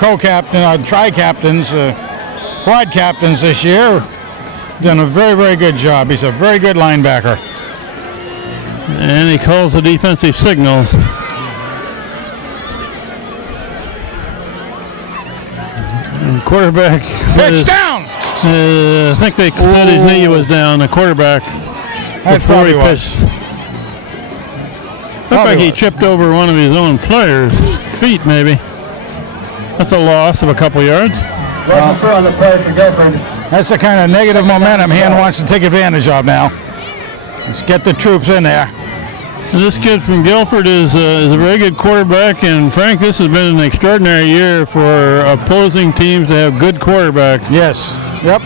co-captain, tri-captains, quad captains this year. Done a very, very good job. He's a very good linebacker. And he calls the defensive signals. And quarterback. Pitch down! I think they said his knee was down, the quarterback. That probably was. Looked like he tripped over one of his own players' feet, maybe. That's a loss of a couple yards. On the play for Guilford. That's the kind of negative momentum Han wants to take advantage of now. Let's get the troops in there. This kid from Guilford is a very good quarterback, and Frank, this has been an extraordinary year for opposing teams to have good quarterbacks. Yes. Yep.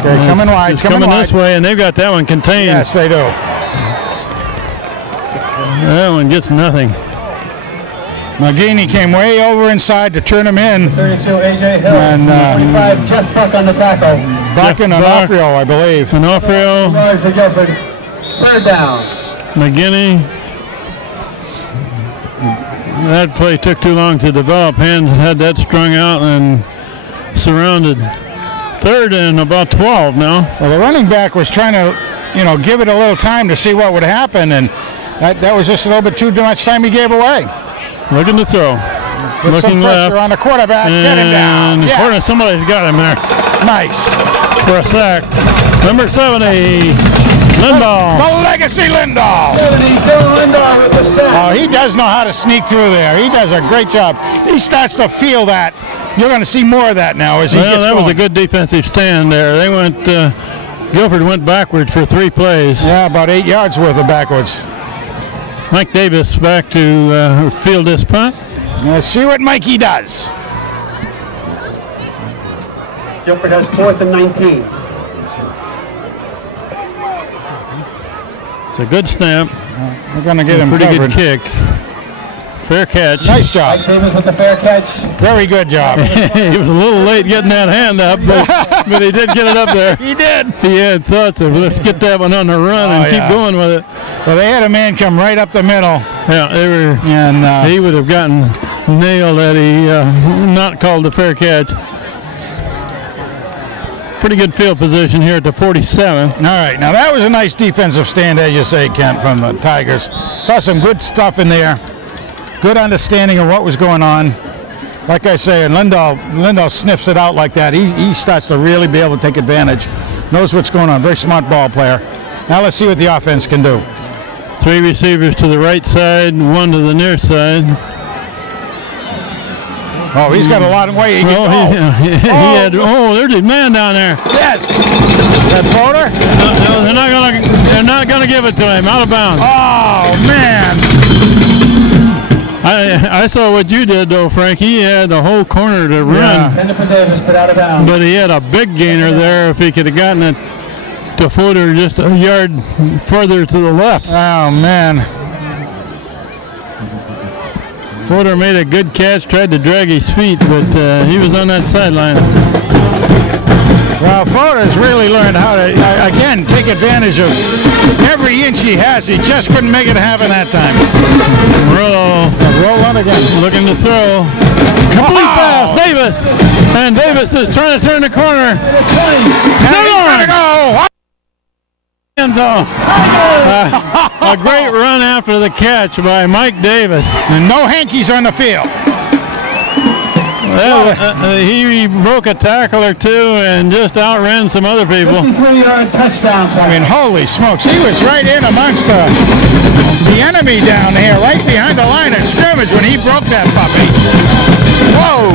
Okay, coming wide. Coming this way, and they've got that one contained. Yes, they do. That one gets nothing. Nagini came way over inside to turn him in. 32, A.J. Hill. And 25, Jeff Buck on the tackle. Buck and Onofrio, I believe. Onofrio. For Guilford. Third down. McGinney. That play took too long to develop. Han had that strung out and surrounded. Third and about 12 now. Well, the running back was trying to, give it a little time to see what would happen, and that was just a little bit too much time he gave away. Looking to throw. Put Looking some pressure left. on the quarterback. Get him down. Yeah. Somebody's got him there. Nice. For a sack. Number 70, Lindahl. The legacy Lindahl. 70, Dylan Lindahl with the sack. Oh, he does know how to sneak through there. He does a great job. He starts to feel that. You're going to see more of that now as he gets that going. was a good defensive stand there. They went, Guilford went backwards for 3 plays. Yeah, about 8 yards worth of backwards. Mike Davis back to field this punt. Let's see what Mikey does. Guilford has 4th and 19. It's a good snap. We're going to get him pretty covered. Good kick. Fair catch. Nice job. Mike Davis with the fair catch. Very good job. He was a little late getting that hand up, but he did get it up there. He did. He had thoughts of, let's get that one on the run and keep going with it. Well, they had a man come right up the middle. Yeah, they were, and he would have gotten nailed had he not called the fair catch. Pretty good field position here at the 47. All right, now that was a nice defensive stand, as you say, Kent, from the Tigers. Saw some good stuff in there. Good understanding of what was going on. Like I say, and Lindahl sniffs it out like that. He starts to really be able to take advantage. Knows what's going on. Very smart ball player. Now let's see what the offense can do. 3 receivers to the right side, 1 to the near side. Oh, he's got a lot of weight. There's his man down there. Yes. That floater? No, they're not gonna give it to him. Out of bounds. Oh man. I saw what you did though, Frank. He had the whole corner to run. Intended for Davis, but out of bounds. But he had a big gainer there. If he could have gotten it to Footer just a yard further to the left. Oh man. Footer made a good catch, tried to drag his feet, but he was on that sideline. Well, Footer's really learned how to, again, take advantage of every inch he has. He just couldn't make it happen that time. Roll on again. Looking to throw. Complete pass, Davis. And Davis is trying to turn the corner. And he's gonna go. End zone. A great run after the catch by Mike Davis. And no hankies on the field. He broke a tackle or two and just outran some other people. 53-yard touchdown pass. I mean, holy smokes. He was right in amongst the enemy down here, right behind the line of scrimmage when he broke that puppy. Whoa.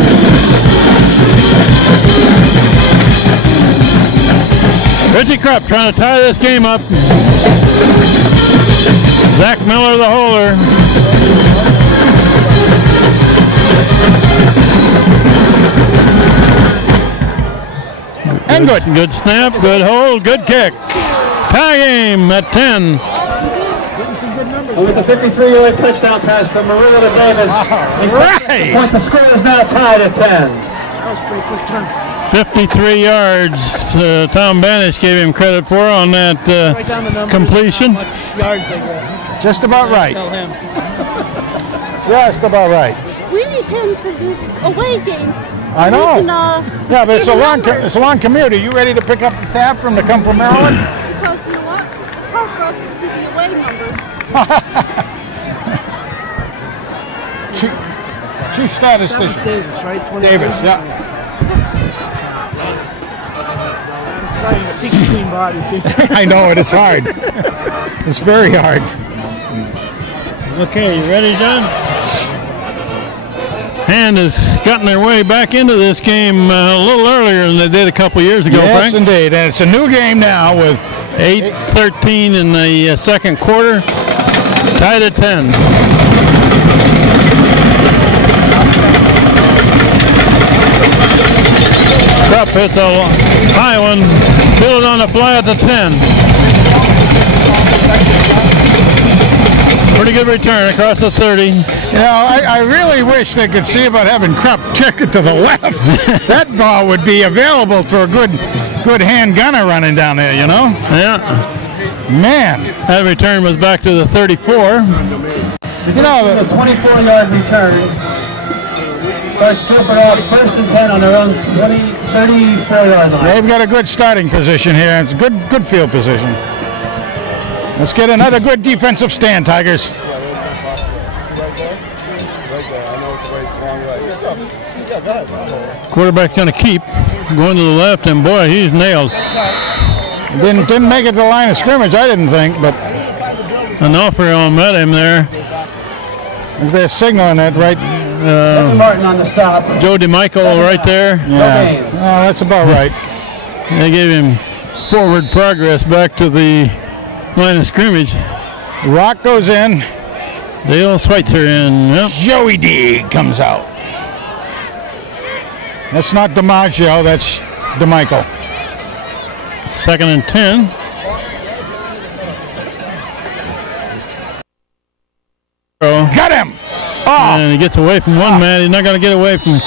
Richie Krupp trying to tie this game up. Zach Miller, the holder. And good. Good snap, good hold, good kick. Tie game at 10. With the 53-yard touchdown pass from Maria to Davis. Right. The score is now tied at 10. 53 yards. Tom Banish gave him credit for on that completion. Just about right. Tell him. Just about right. We need him for the away games. I know. We can, yeah, but it's see a the long, numbers. it's a long commute. Are you ready to pick up the tab from to come from Maryland? Because you know what? It's hard for us to see the away numbers. Chief statistician. Davis, right? Davis, yeah. Trying to peek between bodies. I know it. It's hard. It's very hard. Okay, you ready, John? Hand has gotten their way back into this game a little earlier than they did a couple years ago, Yes, Frank. indeed. And it's a new game now with 8-13 in the second quarter, tied at 10. Krupp hits a high one, fielded on the fly at the 10. Pretty good return across the 30. You know, I really wish they could see about having Krupp kick it to the left. That ball would be available for a good hand gunner running down there, you know? Yeah. Man. That return was back to the 34. You know, The 24-yard return starts Guilford off 1st and 10 on their own 34-yard line. they've got a good starting position here. It's a good field position. Let's get another good defensive stand, Tigers. Quarterback's going to keep going to the left, and boy, he's nailed. Didn't make it to the line of scrimmage, I didn't think, but Onofrio met him there. they're signaling it right. Martin on the stop. Joe DeMichael right there. Yeah, oh, that's about right. They gave him forward progress back to the line of scrimmage. Rock goes in. Dale Schweitzer in. Yep. Joey D comes out. That's not DiMaggio, that's DeMichael. 2nd and 10. Got him! Oh, And he gets away from one man. He's not going to get away from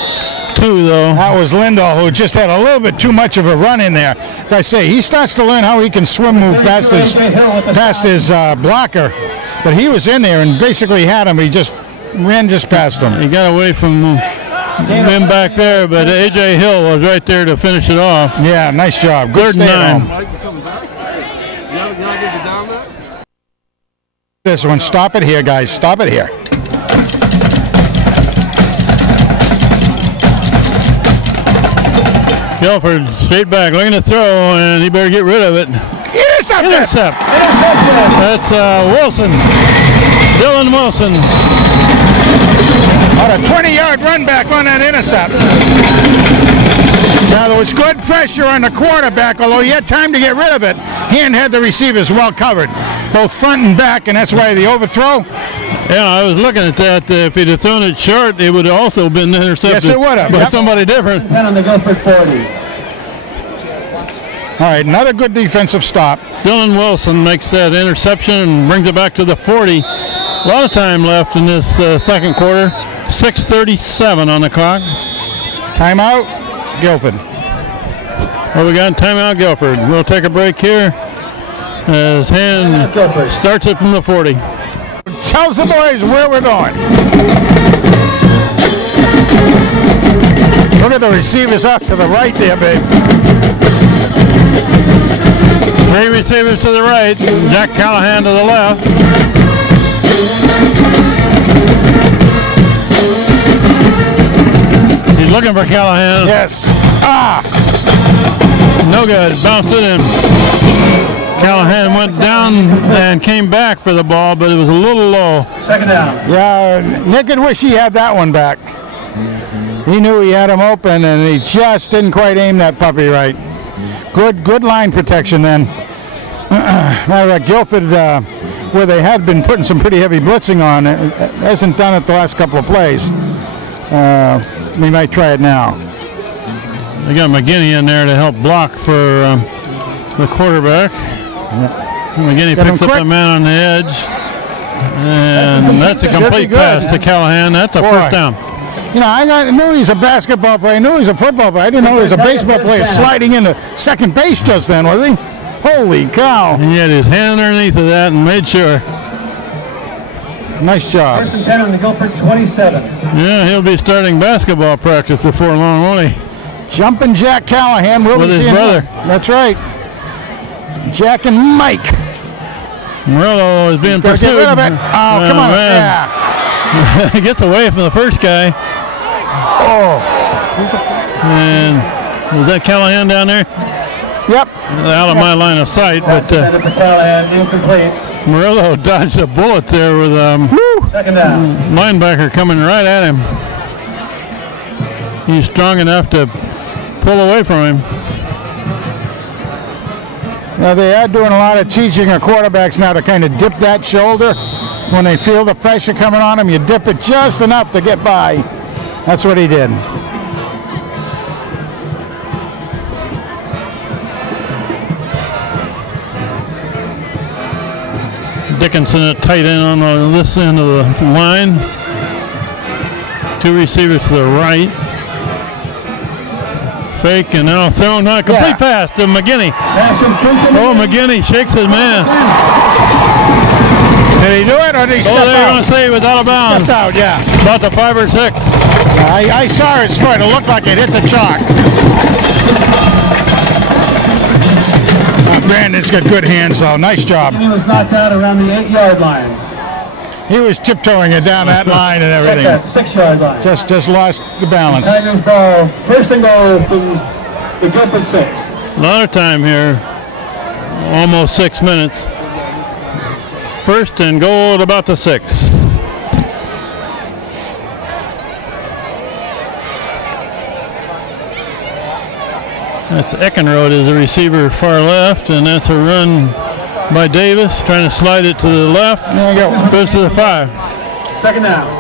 two, though. that was Lindahl, who just had a little bit too much of a run in there. Like I say, he starts to learn how he can swim move past his blocker. But he was in there and basically had him. He just ran just past him. He got away from him back there, but A.J. Hill was right there to finish it off. Yeah, nice job. Good 3rd and stay at 9. home. This one, stop it here, guys. Stop it here. Guilford straight back, looking to throw, and he better get rid of it. Intercept. That's Wilson. Dylan Wilson. On a 20-yard run back on that intercept. Now, there was good pressure on the quarterback, although he had time to get rid of it. He had the receivers well covered, both front and back, and that's why the overthrow. Yeah, I was looking at that. If he'd have thrown it short, it would have also been intercepted. Yes, it would have. By Yep. somebody different. 10 on the Guilford 40. All right, another good defensive stop. Dylan Wilson makes that interception and brings it back to the 40. A lot of time left in this second quarter. 6:37 on the clock. Timeout, Guilford. Well, we got timeout, Guilford. We'll take a break here as Hand starts it from the 40. Tells the boys where we're going. Look at the receivers up to the right there, babe. 3 receivers to the right. Jack Callahan to the left. He's looking for Callahan. Yes. Ah! No good. Bounced it in. Callahan went down and came back for the ball, but it was a little low. 2nd down. Yeah, Nick would wish he had that one back. He knew he had him open, and he just didn't quite aim that puppy right. Good line protection then. Guilford, where they had been putting some pretty heavy blitzing on, hasn't done it the last couple of plays. We might try it now. They got McGinney in there to help block for the quarterback. McGinney Get him picks up quick. the man on the edge. And that's a Should be complete good. pass to Callahan. That's a Boy. first down. You know, I knew he's a basketball player. I knew he was a football player. I didn't know he was a baseball player sliding into second base just then, was he? Holy cow. And he had his hand underneath of that and made sure. Nice job. First and 10 on the Guilford 27. Yeah, he'll be starting basketball practice before long, won't he? Jumping Jack Callahan. We'll With be his seeing brother. him. That's right. Jack and Mike. Morello is being Gotta pursued. get rid of it. Oh, come on. Man. Yeah. He gets away from the first guy. Oh. And was that Callahan down there? Yep. Out of my line of sight, but Intended for Callahan, incomplete. Morello dodged a bullet there with Second down. linebacker coming right at him. He's strong enough to pull away from him. Now they are doing a lot of teaching our quarterbacks now to kind of dip that shoulder. When they feel the pressure coming on them, you dip it just enough to get by. That's what he did. Dickinson at tight end on this end of the line. Two receivers to the right. Fake and now throw, not complete pass to McGinney. Oh, McGinney shakes his man. Did he do it or did he step out? They're going to say he was out of bounds. Stepped out, yeah. About the 5 or 6. I saw his foot. It looked like it hit the chalk. Brandon's got good hands, though. Nice job. He was knocked out around the 8-yard line. He was tiptoeing it down that line and Check everything. that, 6-yard line. Just lost the balance. Tigers ball, first and goal from the Guilford 6. A lot of time here. Almost 6 minutes. First and goal at about the 6. That's Eckenrode is the receiver far left, and that's a run by Davis, trying to slide it to the left. There you go. Goes to the 5. Second down.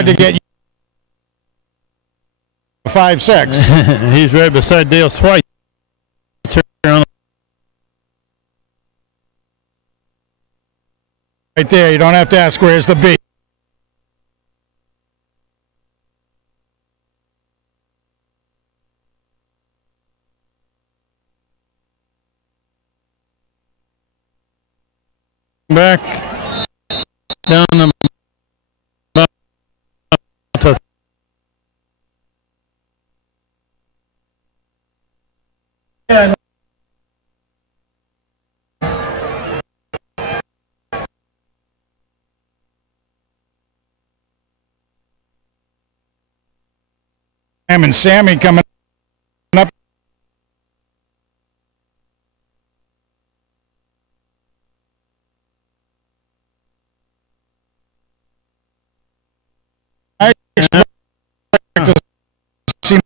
To get 5-6. He's right beside Dale Swight. Right there. You don't have to ask where's the B. Back down the Yeah. And Sammy coming up. I expect to see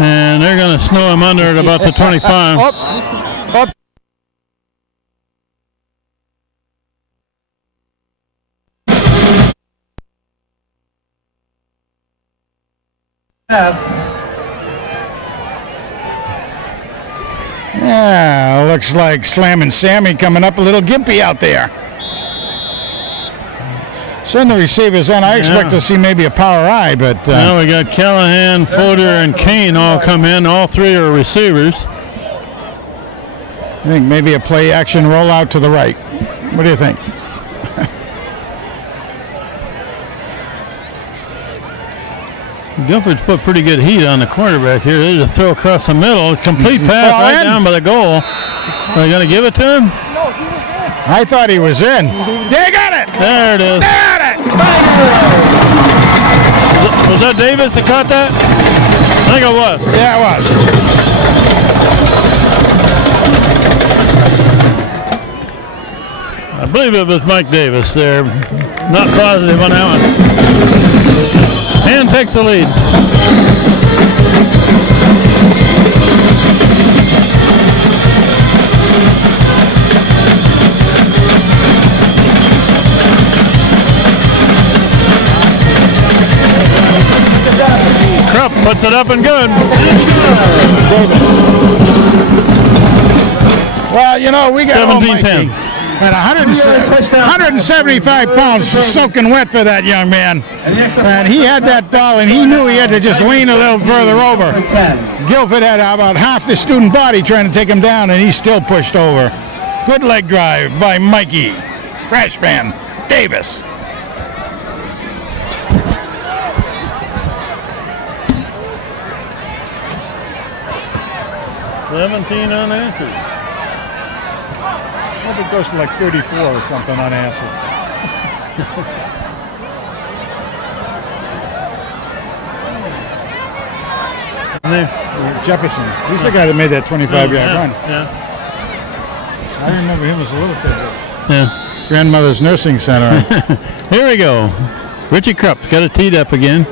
and they're going to snow him under at about the 25. up. Yeah, looks like Slammin' Sammy coming up a little gimpy out there. Send the receivers in. I expect to see maybe a power eye, but... now we got Callahan, Fodor, and Kane all come in. All three are receivers. I think maybe a play action rollout to the right. What do you think? Guilford's put pretty good heat on the quarterback here. There's a throw across the middle. It's complete pass right down by the goal. Are you going to give it to him? No, he was in. I thought he was in. They got it! There it is. Got it! Was that Davis that caught that? I think it was. Yeah, it was. I believe it was Mike Davis there. Not positive on that one. And takes the lead. Krupp puts it up and good. Well, you know, we got 17-10. And 175 pounds soaking wet for that young man. And he had that ball, and he knew he had to just lean a little further over. Guilford had about half the student body trying to take him down, and he still pushed over. Good leg drive by Mikey. Freshman Davis. $17 unanswered. I hope it goes to like 34 or something unanswered. Jefferson. He's the guy that made that 25-yard run. Yeah. I remember him as a little kid. Yeah. Grandmother's Nursing Center. Here we go. Richie Krupp got it teed up again.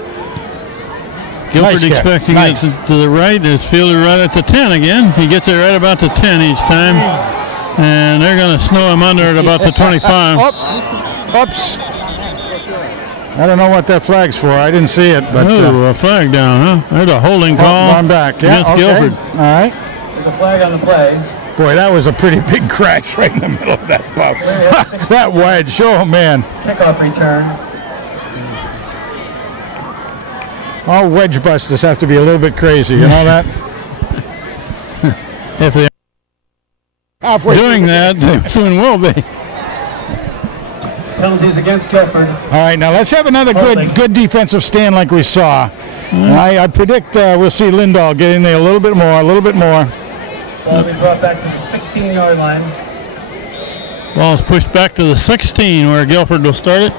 Guilford expecting it to the right. It's fielded right at the 10 again. He gets it right about the 10 each time. And they're going to snow him under at about the 25. Oops. I don't know what that flag's for. I didn't see it. But a flag down, huh? There's a holding call back. against Guilford. All right. There's a flag on the play. Boy, that was a pretty big crash right in the middle of that puck. That wedge, oh man. Kickoff return. All wedge busters have to be a little bit crazy, you know that? If they are doing that, they soon will be. Penalties against Guilford. All right, now let's have another good defensive stand like we saw. I predict we'll see Lindahl get in there a little bit more. Ball will be brought back to the 16-yard line. Ball's pushed back to the 16 where Guilford will start it.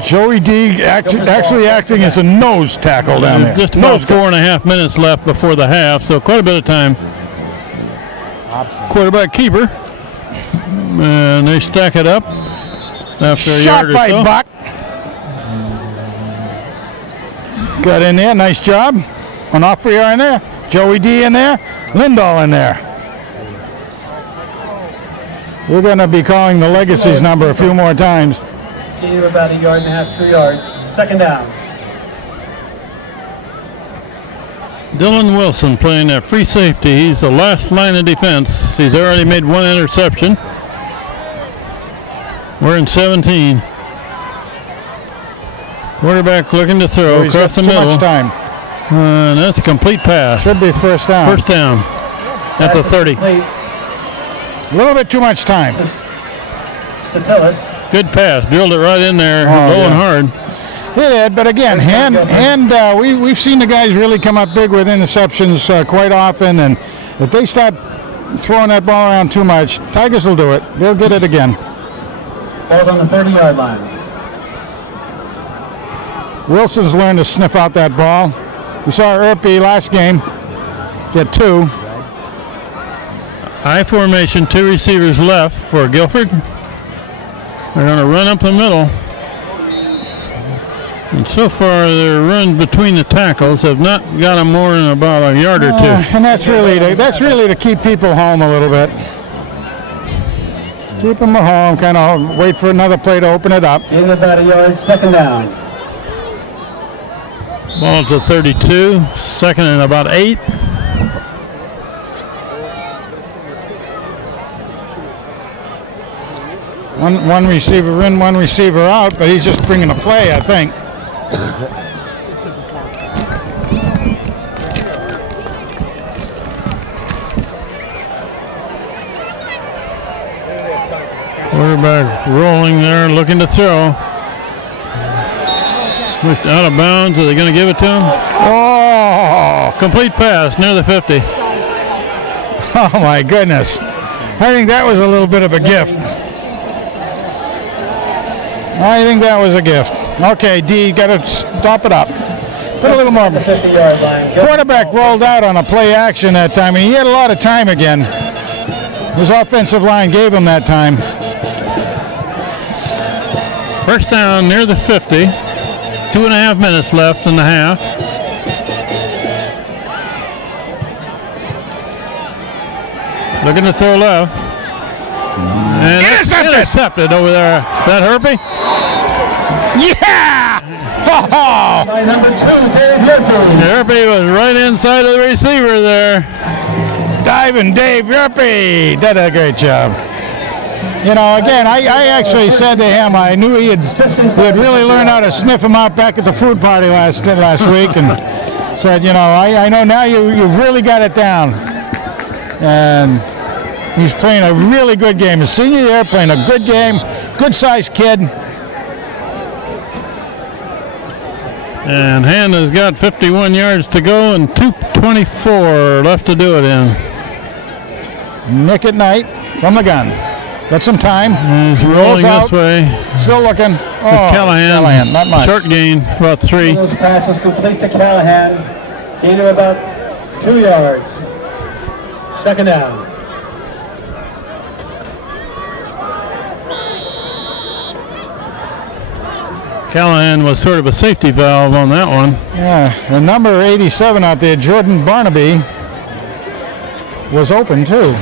Joey D actually acting as a nose tackle down there. Just about 4.5 minutes left before the half, so quite a bit of time. Quarterback keeper. And they stack it up after a yard or so. Shot by Buck. Got in there, nice job. Onofrio in there, Joey D in there, Lindahl in there. We're going to be calling the Legacies number a few more times. Gain of about 1.5 yards, 2 yards. Second down. Dylan Wilson playing at free safety. He's the last line of defense. He's already made one interception. We're in 17. Quarterback looking to throw across the middle. Too much time. And that's a complete pass. Should be first down. First down at the 30. A little bit too much time. Good pass. Drilled it right in there, low and hard. He did, but again, we've seen the guys really come up big with interceptions quite often, and if they start throwing that ball around too much, Tigers will do it. They'll get it again. Ball's on the 30-yard line. Wilson's learned to sniff out that ball. We saw Erpe last game get 2. I formation, 2 receivers left for Guilford. They're going to run up the middle. And so far, their runs between the tackles have not got them more than about a yard or 2. And that's really to keep people home a little bit. Keep them at home, kind of wait for another play to open it up. In about a yard, second down. Ball to 32, second and about 8. One receiver in, one receiver out, but he's just bringing a play, I think. Quarterback rolling there, looking to throw. Out of bounds. Are they going to give it to him? Oh! Complete pass near the 50. Oh, my goodness. I think that was a little bit of a gift. I think that was a gift. Okay, D, got to stop it up. Put a little more. Quarterback rolled out on a play action that time, and he had a lot of time again. His offensive line gave him that time. First down near the 50. 2.5 minutes left in the half. Looking to throw left. And intercepted over there. That Herpy? Yeah! Oh! By number 2, Dave Guilford. Herpy was right inside of the receiver there. Diving Dave Yerpy did a great job. You know, again, I actually said to him, I knew he had really learned how to sniff him out back at the food party last week, and said, you know, I know now you've really got it down. And he's playing a really good game. His senior year, playing a good game, good-sized kid. And Hand has got 51 yards to go and 2:24 left to do it in. Nick at night from the gun. Got some time. He's rolling out. this way. Still looking. Oh, Callahan, not much. Short gain, about 3. Those passes complete to Callahan. Gain of about 2 yards. Second down. Callahan was sort of a safety valve on that one. Yeah, the number 87 out there, Jordan Barnaby, was open too.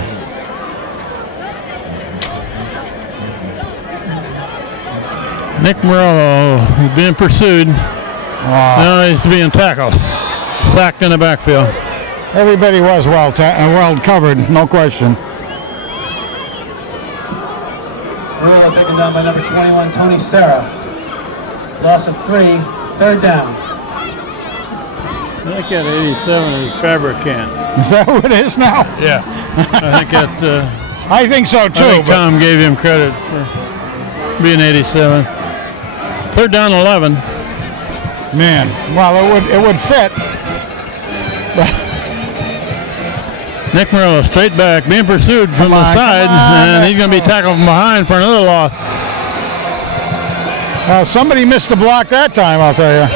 Nick Morello being pursued. Now he's being tackled. Sacked in the backfield. Everybody was well covered, no question. Morello taken down by number 21, Tony Serra. Loss of 3, third down. I think that 87 is Fabricant. Is that what it is now? Yeah. I think that. I think so too. I think Tom gave him credit for being 87. Third down 11. Man, well, it would fit. Nick Morello straight back, being pursued from the side, and he's going to be tackled from behind for another loss. Well, somebody missed the block that time, I'll tell you.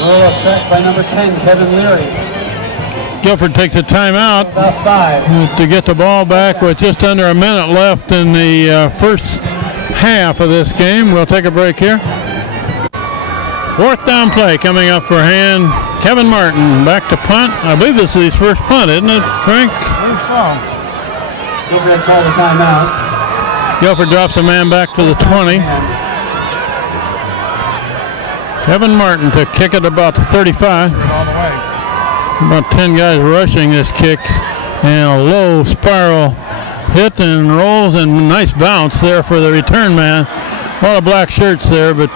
Morello sacked by number 10, Kevin Leary. Guilford takes a timeout About 5. to get the ball back with just under a minute left in the first half of this game. We'll take a break here. Fourth down play coming up for Hand. Kevin Martin back to punt. I believe this is his first punt, isn't it, Frank? I think so. Guilford called a timeout. Guilford drops a man back to the 20. Kevin Martin to kick it about 35. All the way. About 10 guys rushing this kick, and a low spiral hit and rolls, and nice bounce there for the return man. A lot of black shirts there, but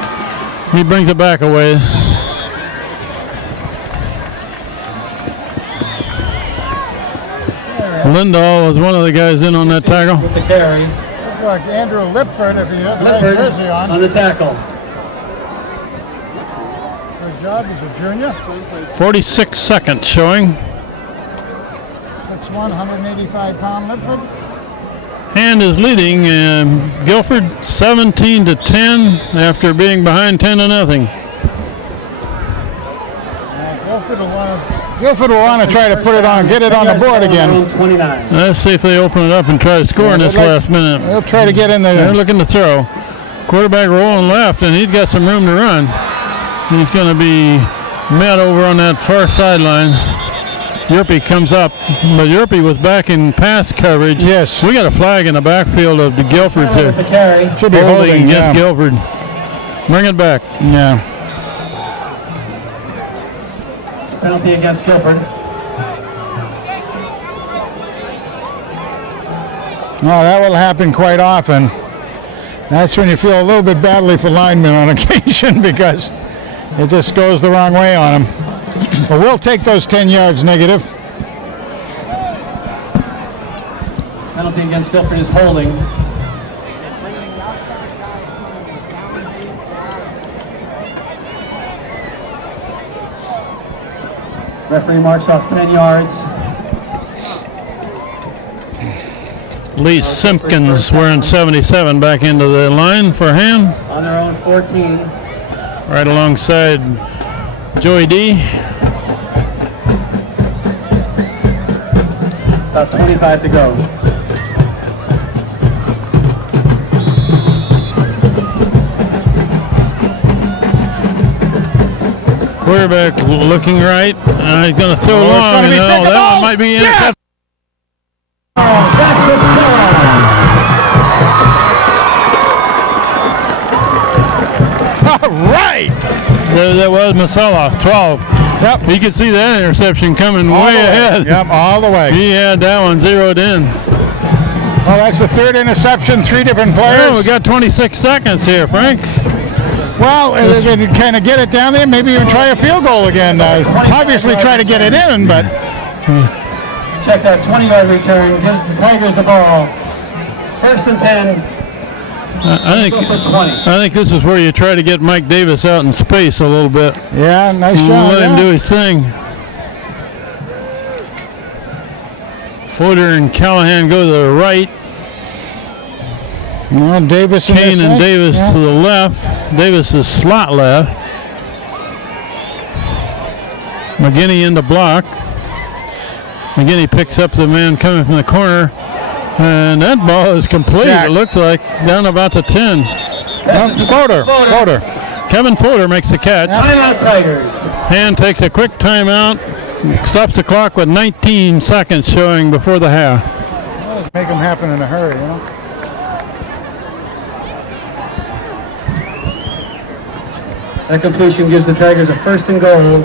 he brings it back away. Lindahl was one of the guys in on that tackle. With the carry. Looks like Andrew Lipford if he had the right jersey on. On the tackle. Good job, he's a junior. 46 seconds showing. 6'1", 185-pound Lipford. Hand is leading Guilford 17-10 after being behind 10-0. Guilford will want to try to put it on, get it on the board again. Let's see if they open it up and try to score in this last minute. They'll try to get in there. They're looking to throw. Quarterback rolling left, and he's got some room to run. He's going to be met over on that far sideline. Yerpy comes up, but Yerpy was back in pass coverage. Yes. We got a flag in the backfield of the Guilford to Should be holding against Guilford. Bring it back. Yeah. Penalty against Guilford. Well, that will happen quite often. That's when you feel a little bit badly for linemen on occasion because it just goes the wrong way on them. But we'll take those 10 yards negative. Penalty against Guilford is holding. Referee marks off 10 yards. Lee Simpkins wearing 77 back into the line for hand. On their own 14. Right alongside Joey D. About 25 to go. Quarterback looking right. He's going to throw long. And that one might be intercepted. All right. That was Masala, 12. Yep. You could see that interception coming way ahead. Yep, all the way. He had that one zeroed in. Well, that's the third interception, 3 different players. Oh, we got 26 seconds here, Frank. Well, kind of get it down there, maybe even try a field goal again. Obviously try to get it in, but... Check that 20-yard return, gives the Tigers the ball. First and 10. I think this is where you try to get Mike Davis out in space a little bit. Yeah, nice job. Let him do his thing. Fodor and Callahan go to the right. Well, Davis Kane and Davis to the left. Davis is slot left. McGinney in the block. McGinney picks up the man coming from the corner. And that ball is complete, It looks like, down about to 10. Fodor. Kevin Fodor makes the catch. Timeout, Tigers. Hand takes a quick timeout. Stops the clock with 19 seconds showing before the half. Make them happen in a hurry, you know. That completion gives the Tigers a first and goal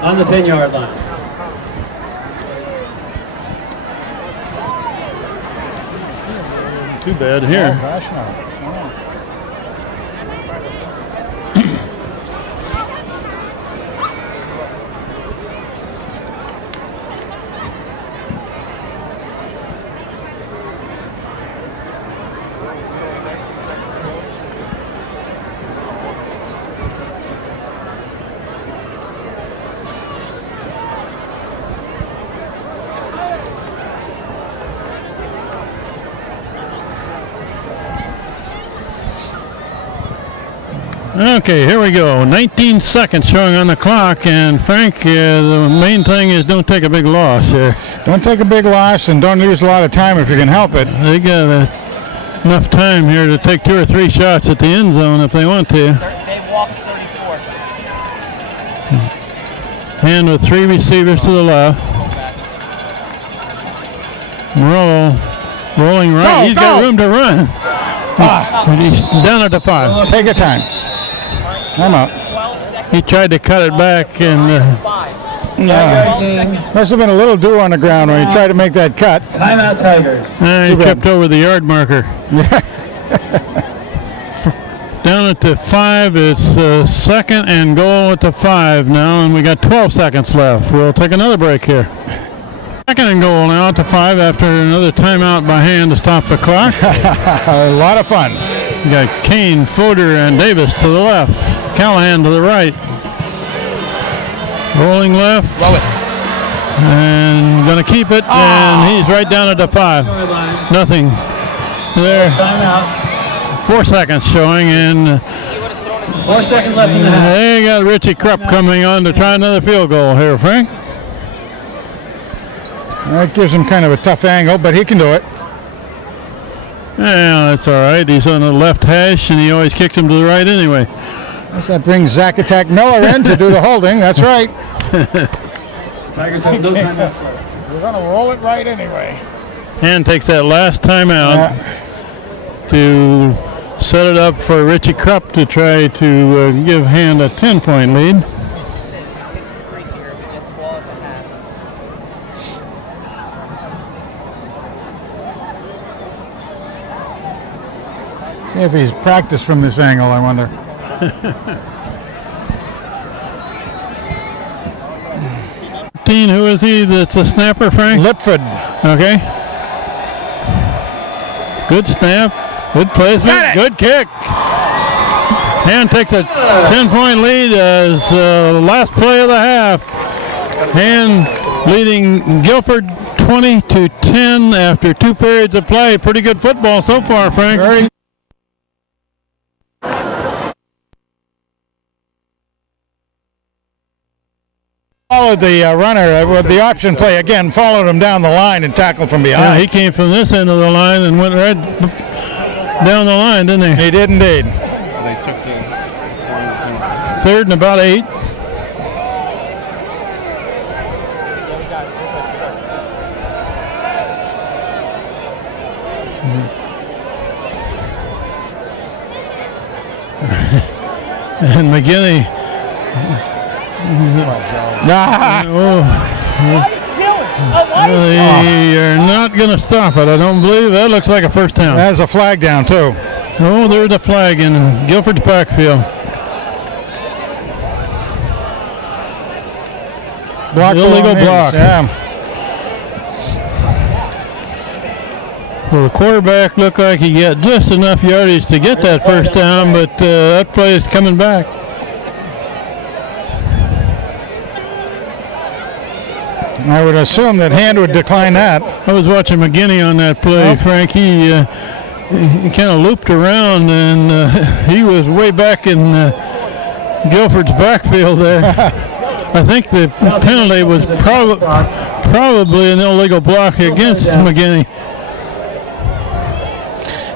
on the 10-yard line. Too bad here. Oh, gosh, no. Okay, here we go. 19 seconds showing on the clock, and Frank, the main thing is don't take a big loss here. Don't take a big loss and don't lose a lot of time if you can help it. They got enough time here to take 2 or 3 shots at the end zone if they want to. They walked 34. Hand with 3 receivers to the left. Morello rolling right. He's got room to run. He's down at the 5. Take your time. I'm up. He tried to cut it back and must have been a little dew on the ground when he tried to make that cut. Timeout, Tigers. He tripped over the yard marker. Down at the 5, it's second and goal at the 5 now, and we got 12 seconds left. We'll take another break here. Second and goal now at the 5 after another timeout by hand to stop the clock. A lot of fun. We got Kane, Fodor, and Davis to the left. Callahan to the right. Rolling left. Roll it. And going to keep it, and he's right down at the 5. Nothing there. Timeout. 4 seconds showing, and 4 seconds left in the half. they got Richie Krupp coming on to try another field goal here, Frank. That gives him kind of a tough angle, but he can do it. Yeah, that's all right. He's on the left hash, and he always kicks him to the right anyway. That brings Zach Attack Miller in to do the holding. That's right. Tigers have no timeouts left. We're going to roll it right anyway. And takes that last timeout to set it up for Richie Krupp to try to give Hand a 10-point lead. See if he's practiced from this angle, I wonder. Who is he? That's a snapper, Frank? Guilford. Okay. Good snap. Good placement. Good kick. Hand takes a 10-point lead as last play of the half. Hand leading Guilford 20-10 after 2 periods of play. Pretty good football so far, Frank. Very followed the runner with the option play again, followed him down the line and tackled from behind. Yeah, he came from this end of the line and went right down the line, didn't he? He did indeed. Third and about 8. And McGinney. You're not going to stop it, I don't believe. That looks like a first down. There's a flag down, too. Oh, there's a flag in Guilford's backfield. Block illegal block. Yeah. Well, the quarterback looked like he got just enough yardage to get that first down, but that play is coming back. I would assume that Hand would decline that. I was watching McGinney on that play, Frank. He kind of looped around, and he was way back in Guilford's backfield there. I think the penalty was probably an illegal block against McGinney.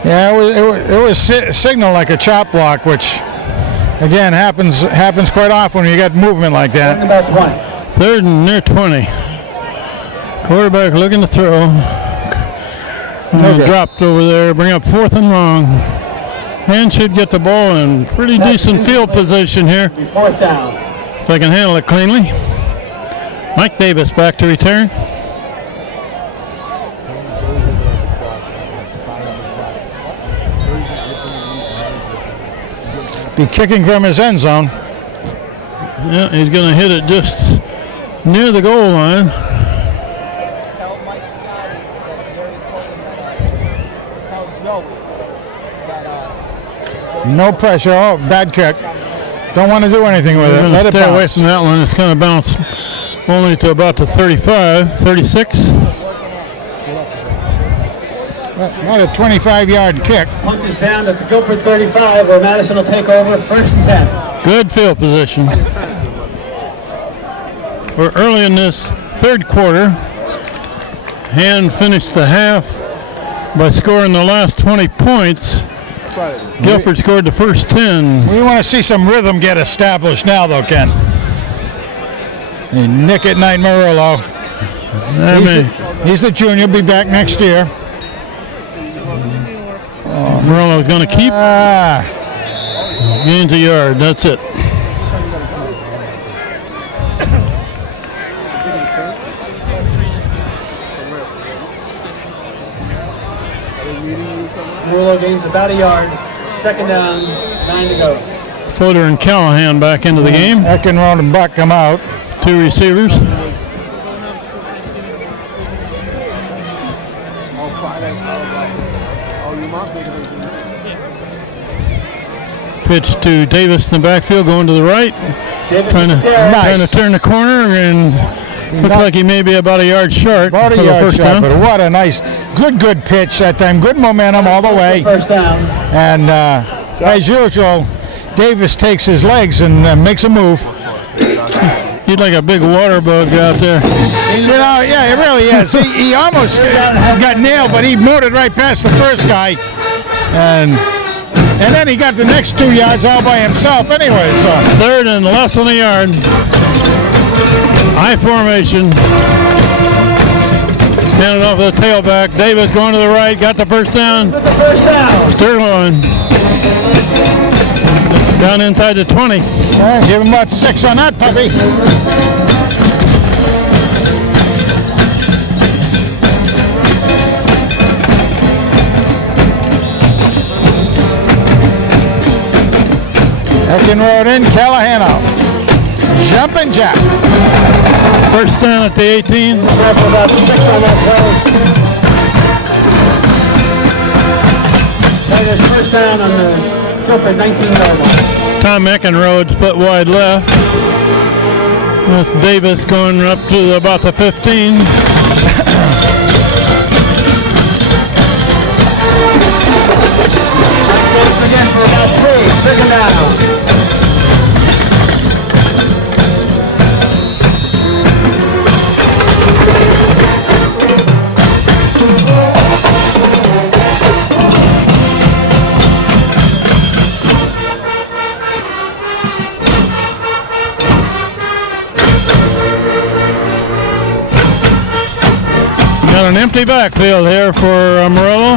Yeah, it was signaled like a chop block, which again happens quite often when you got movement like that. Third and near 20. Quarterback looking to throw. Dropped over there. Bring up 4th and long. Hand should get the ball in pretty decent field position here. 4th down. If I can handle it cleanly. Mike Davis back to return. Be kicking from his end zone. Yeah, he's going to hit it just near the goal line. No pressure. Oh, bad kick. Don't want to do anything with it. Let it bounce. Stay away from that one. It's going to bounce only to about the 35, 36. Not a 25-yard kick. Punt is down at the Guilford 35, where Madison will take over 1st and 10. Good field position. We're early in this third quarter. Hand finished the half by scoring the last 20 points. Guilford scored the first 10. We want to see some rhythm get established now, though, Ken. And Nick at Night Murillo. He's the junior. Be back next year. Murillo's going to keep. Gains a yard. That's it. Murillo gains about a yard. 2nd down, 9 to go. Fodor and Callahan back into the game. Eckenrode and Buck come out. 2 receivers. Pitch to Davis in the backfield, going to the right. Trying to turn the corner, and looks like he may be about a yard short. About a yard short, but what a nice, good pitch that time. Good momentum all the way. First down. And as usual, Davis takes his legs and makes a move. He's like a big water bug out there. You know, yeah, it really is. He almost got nailed, but he moved it right past the first guy. And then he got the next 2 yards all by himself anyway. So 3rd and less than a yard. High formation. Handed off the tailback. Davis going to the right. Got the first down. Sterling. Down inside the 20. Give him about 6 on that puppy. Second road in, Callahan out. Jumping jack. First down at the 18. About 6 on that play. Tigers first down on the Guilford 19-yard line. Tom Eckenrode split wide left. That's Davis going up to about the 15. Again for about 3. Second down. Got an empty backfield here for Morello.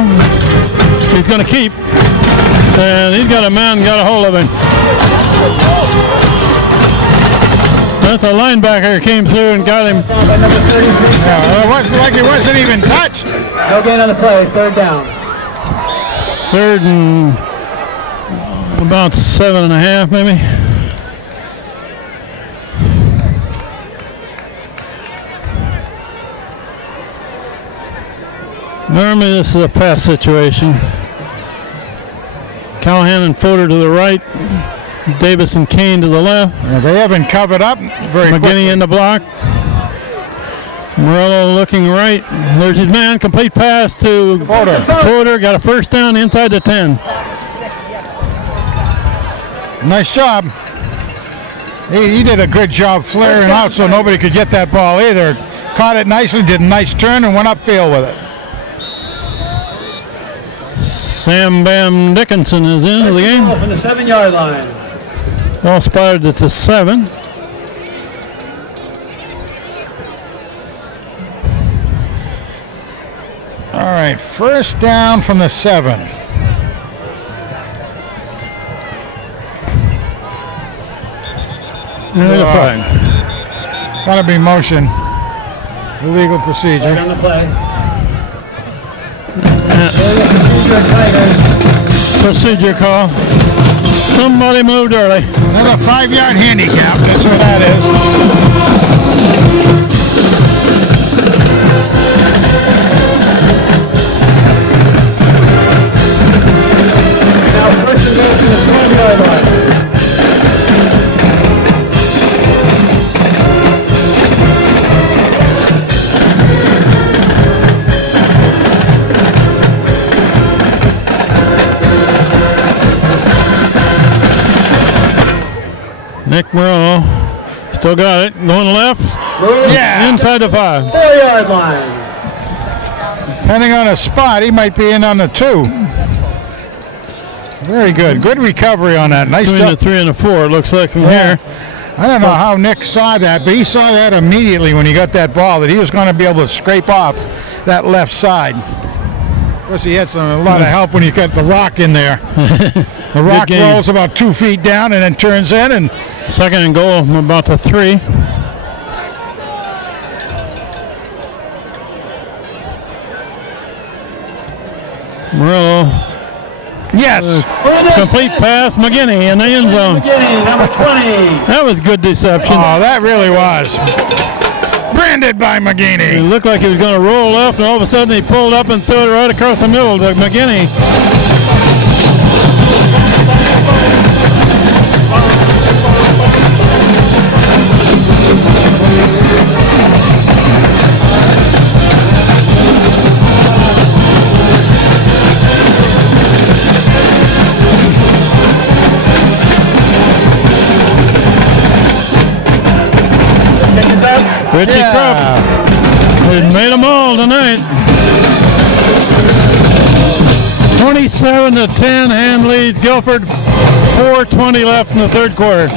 He's going to keep. And he's got a man got a hold of him. That's a linebacker came through and got him. Yeah, it wasn't like he wasn't even touched. No gain on the play. Third down. Third and about 7.5 maybe. Normally this is a pass situation. Callahan and Fodor to the right. Davis and Kane to the left. Yeah, they haven't covered up very McGinney quickly. in the block. Morello looking right. There's his man. Complete pass to Fodor. Fodor. Got a first down inside the 10. Nice job. He did a good job flaring out so nobody could get that ball either. Caught it nicely, did a nice turn, and went upfield with it. Sam Bam Dickinson is into the game. From the 7-yard line. Ball spotted at the 7. All right, first down from the 7. Gotta be motion. Illegal procedure. On the play. Procedure call. Somebody moved early. Another 5-yard handicap. That's what that is. Now first and goal from the 20-yard line. Nick Morello still got it. Going left. Yeah. Inside the 5. 4-yard line. Depending on a spot, he might be in on the 2. Very good. Good recovery on that. Nice Between job. the 3 and the 4, it looks like from here. I don't know how Nick saw that, but he saw that immediately when he got that ball, that he was going to be able to scrape off that left side. Of course, he had a lot of help when you got the rock in there. The rock rolls about 2 feet down and then turns in. And second and goal from about the 3. Morello. Yes. Complete pass. McGinney in the end zone. McGinney, number 20. That was good deception. Oh, that really was. Branded by McGinney. It looked like he was going to roll left, and all of a sudden he pulled up and threw it right across the middle to McGinney. Richie Krupp has made them all tonight. 27-10, Hand leads Guilford. 4:20 left in the third quarter.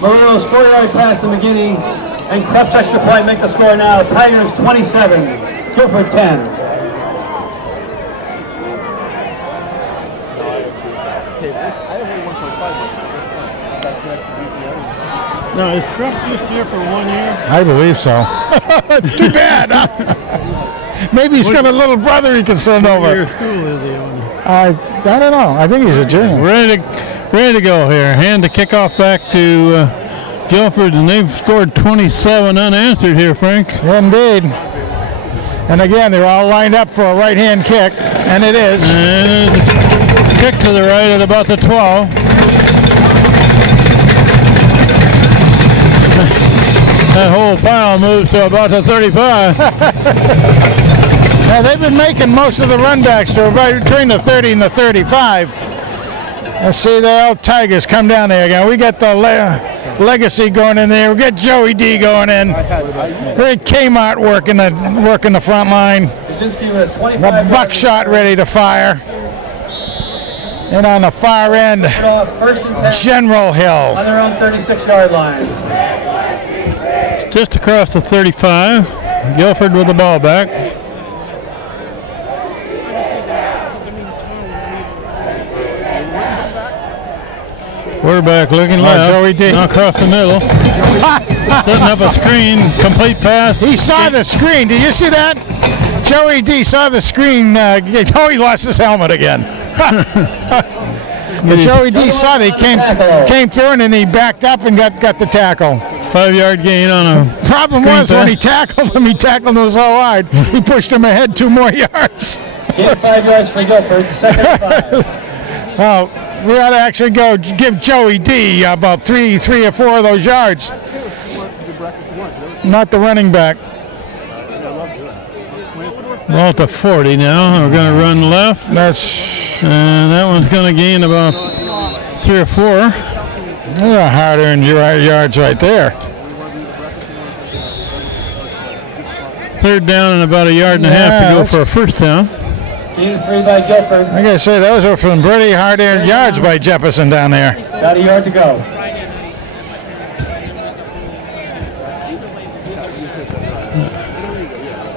Morello's 4-yard pass to McGinney, and Krupp's extra point make the score now. Tigers 27, Guilford 10. No, is Krupp just here for 1 year? I believe so. Too bad. Huh? Maybe he's got a little brother he can send What over. year of school is he on? I don't know. I think he's a junior. Ready to go here. Hand the kickoff back to Guilford, and they've scored 27 unanswered here, Frank. Indeed. And again, they're all lined up for a right-hand kick, and it is. And it's kick to the right at about the 12. That whole pile moves to about the 35. Now, they've been making most of the runbacks to right between the 30 and the 35. Let's see the old Tigers come down there again. We got the Legacy going in there. We got Joey D going in. We got Kmart working the front line. The Buckshot ready to fire. And on the far end, General Hill. On their own 36-yard line. It's just across the 35. Guilford with the ball back. Quarterback looking left. Joey D. Across the middle. Setting up a screen. Complete pass. He saw the screen. Did you see that? Joey D saw the screen. He lost his helmet again. But Joey D saw that he came through and then he backed up and got the tackle. 5-yard gain on a problem was when he tackled him so hard, he pushed him ahead 2 more yards. Get 5 yards for Guilford, second and 5. Well, we ought to actually go give Joey D about three or 4 of those yards. Not the running back. Ball at the 40 now. We're going to run left. And that one's going to gain about 3 or 4. They're hard-earned yards right there. 3rd down and about a yard and a half to go for a first down. Gain 3 by Guilford. I gotta say, those are some pretty hard-earned yards by Jefferson down there. About a yard to go.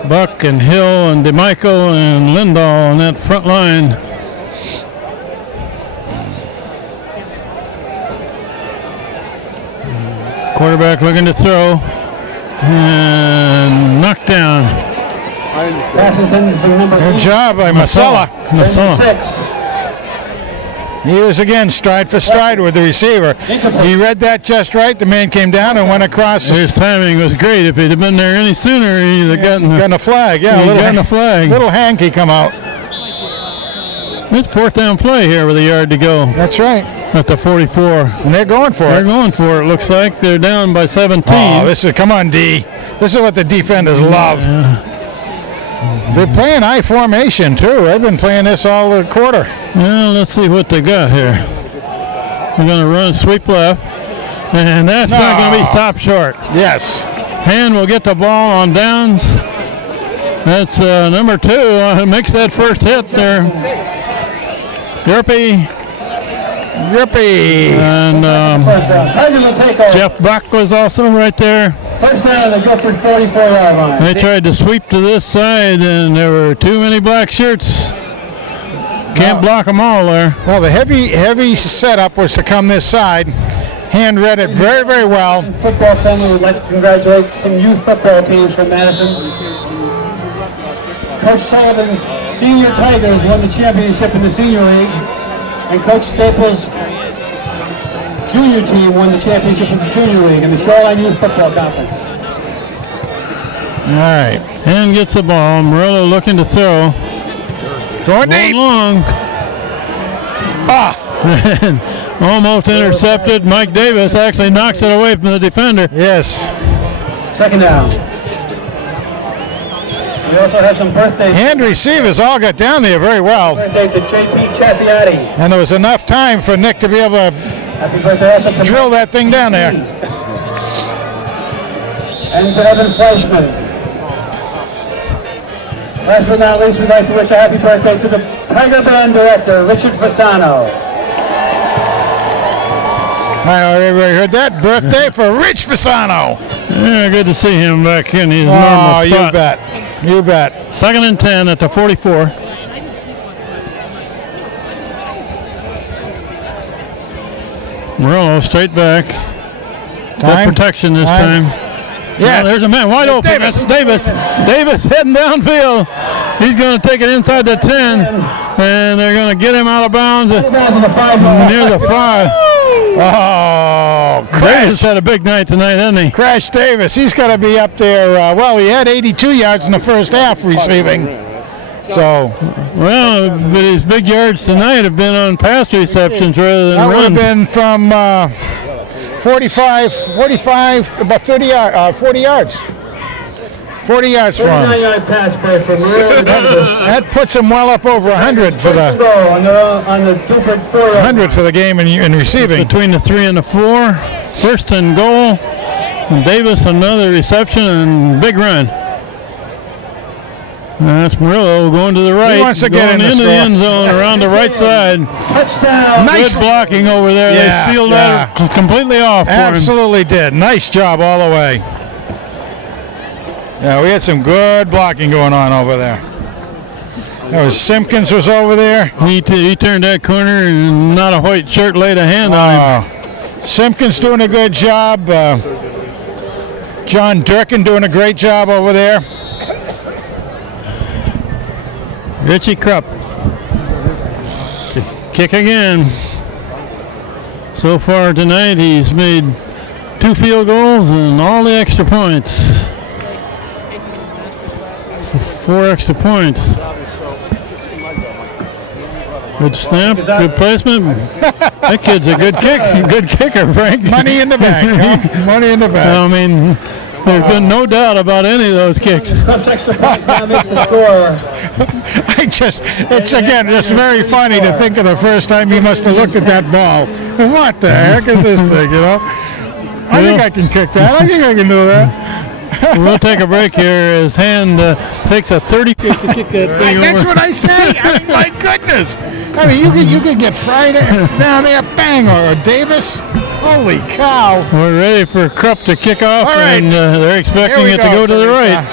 Buck and Hill and DeMichael and Lindahl on that front line. Quarterback looking to throw. And knocked down. Good job by Masala. He was again stride for stride with the receiver. He read that just right. The man came down and went across. His timing was great. If he'd have been there any sooner, he'd have gotten a flag. Yeah, a flag. Little hanky come out. It's 4th down play here with a yard to go. That's right. At the 44. And they're going for it. They're going for it. Looks like they're down by 17. Oh, come on, D. This is what the defenders love. They're playing I formation too. I've been playing this all the quarter. Well, let's see what they got here. They're going to run sweep left, and that's not going to be stopped short. Yes. Hand will get the ball on downs. That's number 2. Makes that first hit there. Yerpy. And Jeff Buck was also right there. First down at the Guilford 44-yard line. They tried to sweep to this side, and there were too many black shirts. Can't block them all there. Well, the heavy setup was to come this side. Hand read it very, very well. Football family would like to congratulate some youth football teams from Madison. Coach Sullivan's Senior Tigers won the championship in the Senior League, and Coach Staples' junior team won the championship in the Junior League in the Shoreline Youth Football Conference. All right. And gets the ball. Murillo looking to throw. Going deep. Long. Almost intercepted. Mike Davis actually knocks it away from the defender. Yes. Second down. We also have some birthdays. Hand receivers all got down there very well. Birthday to J.P. Chaffiati. And there was enough time for Nick to be able to Happy birthday also to drill that thing down there. And to Evan Fleischman. Last but not least, we'd like to wish a happy birthday to the Tiger Band director, Richard Fasano. I already heard that. Birthday for Rich Fasano. Yeah, good to see him back in his normal spot. You bet. You bet. 2nd and 10 at the 44. Murillo straight back. Got protection this time. Yes. Well, there's a man wide open. Davis. That's Davis. Davis heading downfield. He's going to take it inside the 10, and they're going to get him out of bounds near the 5. Oh, Davis had a big night tonight, hasn't he? Crash Davis. He's got to be up there. Well, he had 82 yards in the first half receiving. So, well, but his big yards tonight have been on pass receptions rather than that runs. would have been from 45, about 40 yards. 40 yards for him. 39-yard pass play from Murillo. That puts him well up over 100 for the on the Guilford 4. for the game in receiving. Between the 3 and the 4, first and goal. And Davis another reception and big run. That's Murillo going to the right. He wants to get into the end zone around the right side. Touchdown. Nice blocking over there. Yeah, They sealed that completely off for him. Absolutely did. Nice job all the way. Yeah, we had some good blocking going on over there. That was Simpkins was over there. He turned that corner and not a white shirt laid a hand on him. Simpkins doing a good job. John Durkin doing a great job over there. Richie Krupp. Kick again. So far tonight he's made 2 field goals and all the extra points. 4 extra points. Good snap, good placement. That kid's a good kicker, Frank. Money in the bank, huh? Money in the bank. I mean, there's been no doubt about any of those kicks. Extra point now makes the score. It's again just very funny to think of the first time he must have looked at that ball. What the heck is this thing, you know? I think I can kick that. I think I can do that. We'll take a break here. His hand takes a 30 kick to kick that thing That's over. what I say. I mean, my goodness. I mean, you could get Friday down there, bang, or Davis. Holy cow. We're ready for Krupp to kick off, All right. and they're expecting it to go to the right.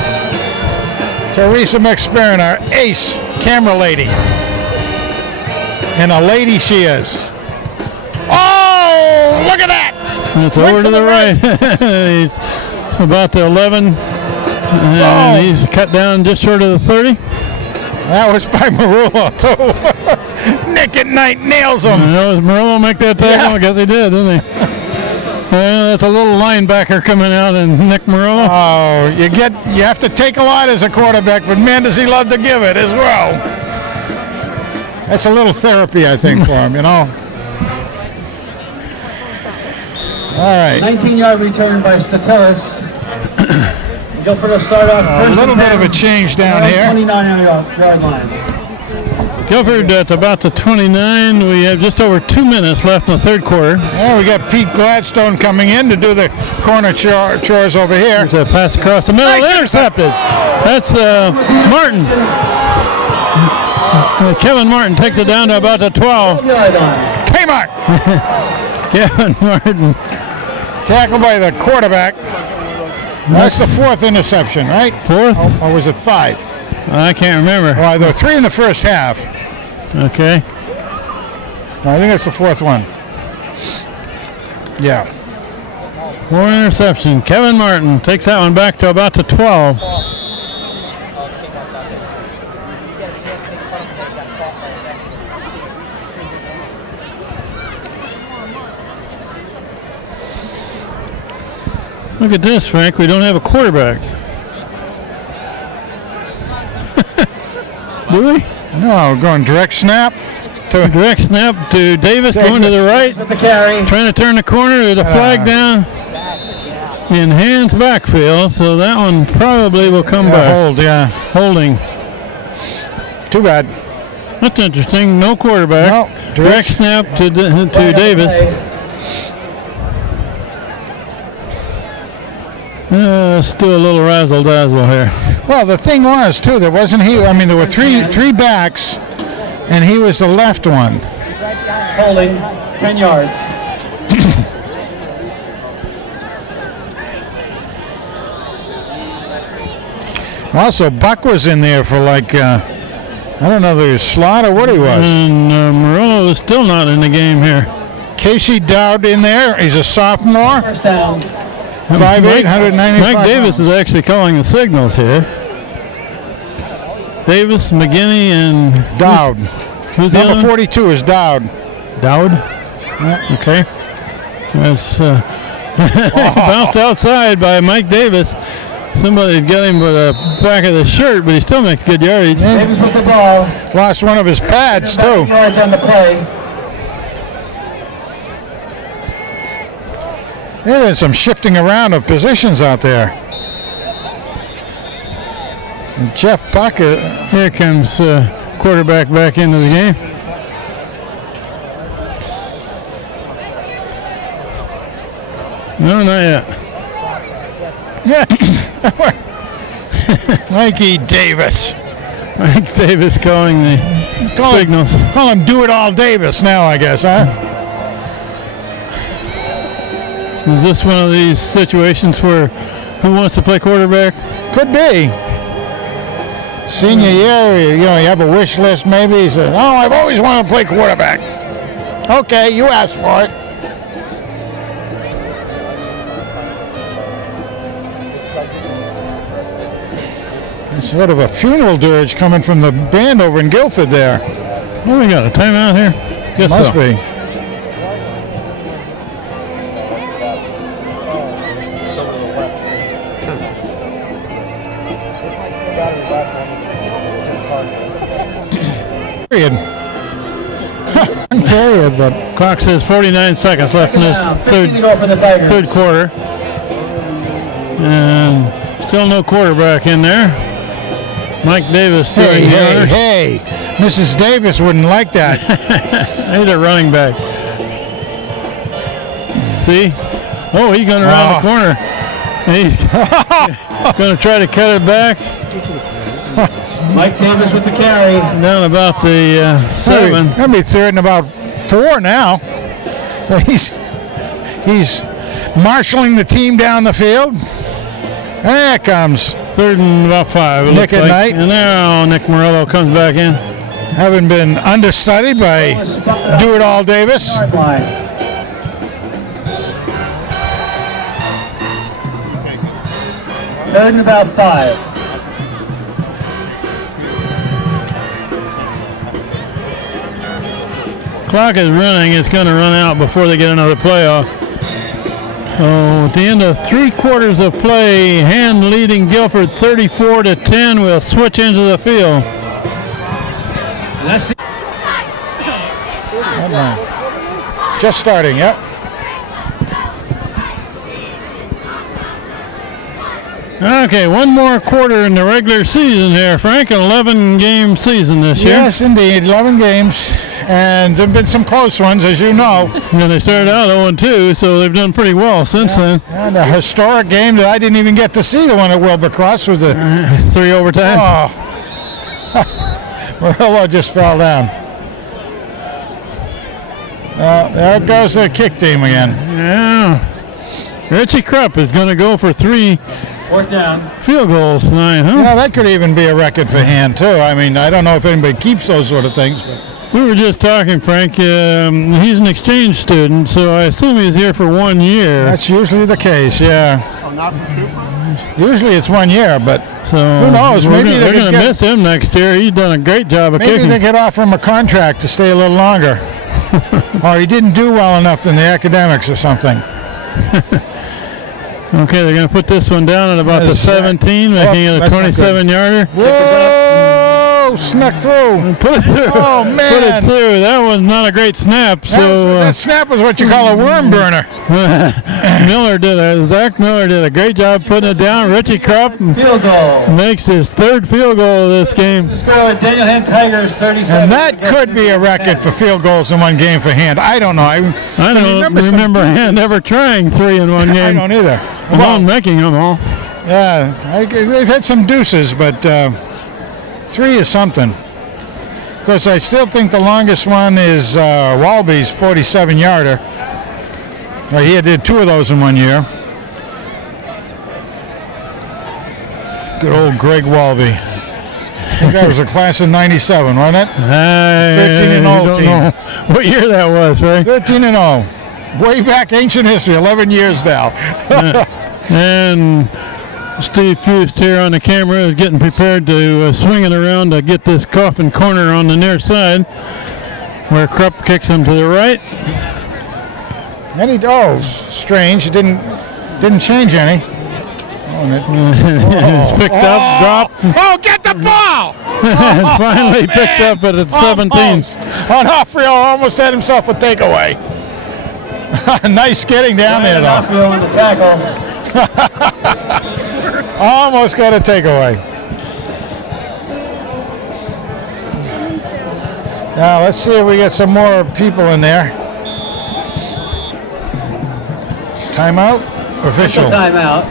Teresa McSperrin, our ace camera lady. And a lady she is. Oh, look at that. It's over to the right. He's about the 11, and he's cut down just short of the 30. That was by Murillo, too. Nick at night nails him. Was Murillo make that tackle? I guess he did, didn't he? That's a little linebacker coming out, and Nick Murillo. Oh, you have to take a lot as a quarterback, but man, does he love to give it as well. That's a little therapy, I think, for him, you know. All right. 19-yard return by Statelis. Guilford will start off first. A little bit of a change down here. 29-yard line. Guilford at about the 29. We have just over 2 minutes left in the third quarter. Yeah, we got Pete Gladstone coming in to do the corner chores over here. There's a pass across the middle, intercepted. That's Martin. Kevin Martin takes it down to about the 12. Kmart. Kevin Martin. Tackled by the quarterback. That's the 4th interception, right? 4th? Or was it 5? I can't remember. Well, there were 3 in the first half. Okay. I think that's the 4th one. Yeah. 4 interception. Kevin Martin takes that one back to about the 12. Look at this, Frank. We don't have a quarterback. Do we? No, going direct snap. Direct snap to Davis, going to the right. With the carry. Trying to turn the corner. There's a flag down in Hand's backfield, so that one probably will come back. Holding. Too bad. That's interesting. No quarterback. No, direct snap to Davis. Let's do a little razzle-dazzle here. Well, the thing was, too, there wasn't he. I mean, there were three backs, and he was the left one. Holding 10 yards. Also, Buck was in there for like, I don't know if he was slot or what he was. And Murillo is still not in the game here. Casey Dowd in there. He's a sophomore. First down. 5'8", 195 Mike Davis pounds. is actually calling the signals here. Davis, McGinney, and Dowd. who's the Number other one? 42 is Dowd. Dowd. Yeah. Okay. That's bounced outside by Mike Davis. Somebody got him with the back of the shirt, but he still makes good yardage. Davis with the ball. Lost one of his pads, too. Yards on the play. There's some shifting around of positions out there. And Jeff Bucket. Here comes quarterback back into the game. No, not yet. Yeah. Mikey Davis. Mike Davis calling the signals. Call him Do It All Davis now, I guess, huh? Is this one of these situations where who wants to play quarterback? Could be. Senior year, you have a wish list maybe. He said, oh, I've always wanted to play quarterback. Okay, you asked for it. It's sort of a funeral dirge coming from the band over in Guilford there. Oh, we got a timeout here? Guess Must so. be. Period. Period, but Clock says 49 seconds left in this 15 to go for the Tigers. third quarter. And still no quarterback in there. Mike Davis doing the honors. hey, Mrs. Davis wouldn't like that. I need a running back. See? Oh, he's going around the corner. He's going to try to cut it back. Mike Davis with the carry. Down about the 7. That'll be third and about 4 now. So he's marshaling the team down the field. There it comes. Third and about 5. It Nick looks at like. night. And now Nick Morello comes back in. Having been understudied by Do It All Davis. Yard line. Third and about 5. Clock is running. It's going to run out before they get another play off. So at the end of 3 quarters of play, Hand leading Guilford 34-10. We'll switch into the field. Just starting, yep. Okay, one more quarter in the regular season here, Frank. An 11-game season this year. Yes, indeed. 11 games. And there have been some close ones, as you know. And they started out 0-2, so they've done pretty well since then. And a historic game that I didn't even get to see, the one at Wilbur Cross, was the 3 overtime. Oh. Morello just fell down. There goes the kick team again. Yeah. Richie Krupp is going to go for 3 4th down. field goals tonight, huh? Yeah, that could even be a record for Hand, too. I mean, I don't know if anybody keeps those sort of things, but We were just talking, Frank. He's an exchange student, so I assume he's here for 1 year. that's usually the case, yeah. Oh, not from Cooper? Usually it's 1 year, but So who knows? Maybe they're they going could to get, miss him next year. He's done a great job of maybe kicking. they could offer him a contract to stay a little longer. Or he didn't do well enough in the academics or something. Okay, they're going to put this one down at about the 17, making it a that's not good. 27-yarder. Whoa! Snuck through. Put it through. Oh, Put it man. through. That was not a great snap. So That snap was what you call a worm burner. Zach Miller did a great job putting it down. Richie Krupp Field goal. makes his 3rd field goal of this game. Score with Daniel Hand Tigers 37. And that could be a record for field goals in one game for Hand. I don't know. I don't remember Hand ever trying 3 in one I game. don't either. Alone making them all. Yeah, they've had some deuces, but 3 is something. Of course, I still think the longest one is Walby's 47-yarder. He did 2 of those in 1 year. Good old Greg Walby. think that was a class in '97, wasn't it? 13-0 team. Know what year that was, right? 13-0. Way back, ancient history, 11 years now. And Steve Fust here on the camera is getting prepared to swing it around to get this coffin corner on the near side, where Krupp kicks him to the right. And strange, it didn't change any. Picked up, dropped. Oh, get the ball! And finally picked up at 17. Onofrio almost had himself a takeaway. Nice getting down there, though. Onofrio on the tackle. Almost got a takeaway. Now, let's see if we get some more people in there. Timeout? Official. Timeout.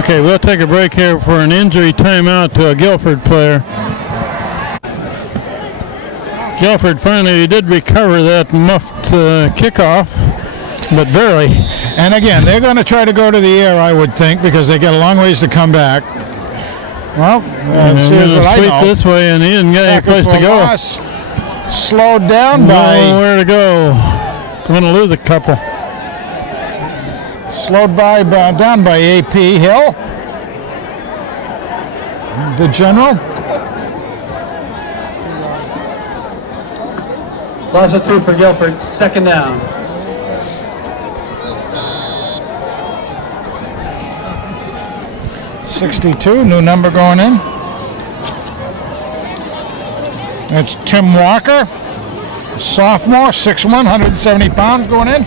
Okay, we'll take a break here for an injury timeout to a Guilford player. Guilford finally did recover that muffed kickoff, but barely. And again, they're going to try to go to the air, I would think, because they got a long ways to come back. Well, here's what I know. This way, and he didn't get any place to go. Slowed down by... Nowhere to go. Going to lose a couple. Slowed down by AP Hill. The general. Loss of 2 for Guilford. Second down. .62, new number going in. It's Tim Walker, sophomore, 6'1", 170 pounds going in.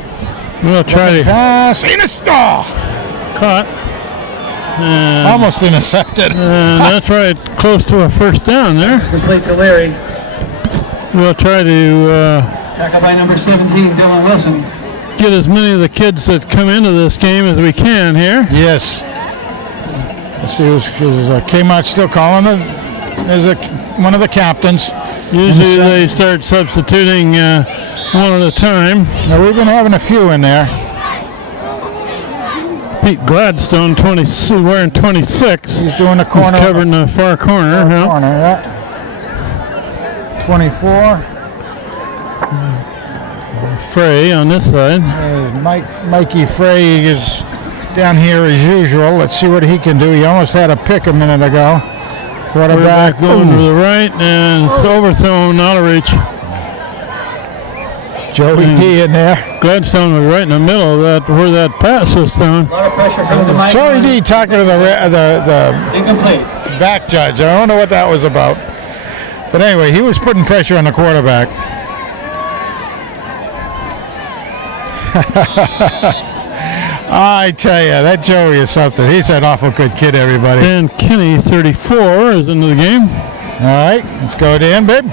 We'll try to pass. Caught. Almost intercepted. That's right, close to a first down there. Complete to Larry. We'll try to tackle by number 17, Dylan Wilson. Get as many of the kids that come into this game as we can here. Yes. Let's see, is Kmart still calling it? Is one of the captains? Usually they start substituting one at a time. Now we've been having a few in there. Pete Gladstone, wearing 26. He's doing the corner. He's covering the far corner. Corner, yeah. 24. Frey on this side. Mikey Frey is down here as usual. Let's see what he can do. He almost had a pick a minute ago. Quarterback going to the right, and it's overthrown, out of reach. Joey D in there. Gladstone was right in the middle of that, where that pass was thrown. A lot of pressure from the Mike. Joey D talking to the incomplete back judge. I don't know what that was about. But anyway, he was putting pressure on the quarterback. I tell you, that Joey is something. He's an awful good kid, everybody. And Kenny, 34, is into the game. All right, let's go Dan, babe.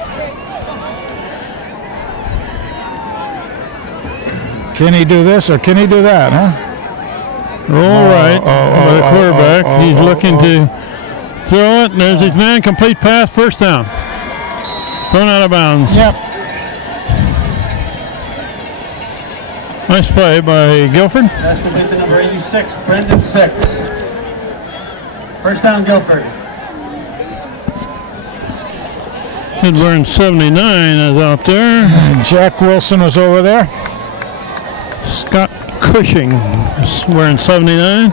Can he do this or can he do that, huh? All right, the quarterback. He's looking to throw it, and there's his man. Complete pass, first down. Thrown out of bounds. Yep. Nice play by Guilford. That's complete to number 86, Brendan 6. First down, Guilford. Kid wearing 79 is out there. And Jack Wilson was over there. Scott Cushing is wearing 79.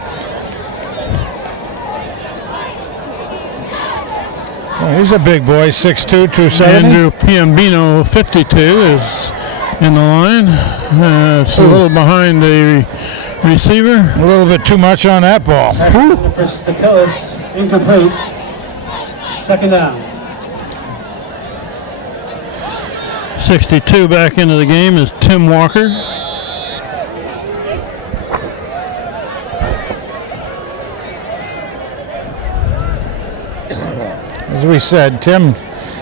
Oh, he's a big boy, 6'2", 270. Andrew Piambino, 52, is in the line. It's a little behind the receiver. A little bit too much on that ball. Incomplete. Second down. 62 back into the game is Tim Walker. As we said, Tim,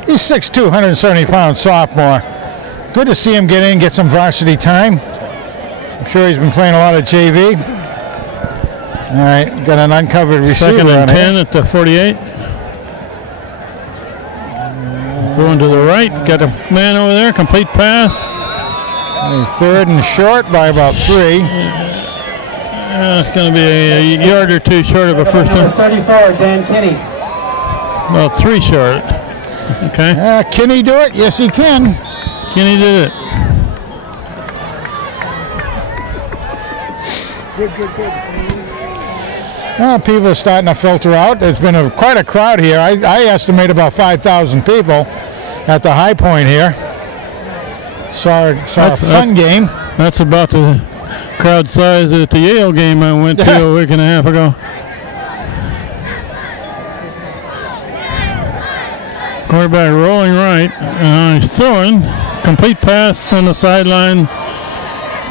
he's 6'2", 170 pounds, sophomore. Good to see him get in, get some varsity time. I'm sure he's been playing a lot of JV. All right, got an uncovered receiver. Second and 10 at the 48. Throwing to the right, got a man over there, complete pass. Third and short by about 3. It's going to be a yard or two short of a first down. 34, Dan Kinney. Well, 3 short. Okay. Can he do it? Yes, he can. Kinney did it. Good. Well, people are starting to filter out. There's been quite a crowd here. I estimate about 5,000 people at the high point here. Saw a fun game. That's about the crowd size at the Yale game I went to a week and a half ago. Quarterback rolling right. He's throwing. Complete pass on the sideline.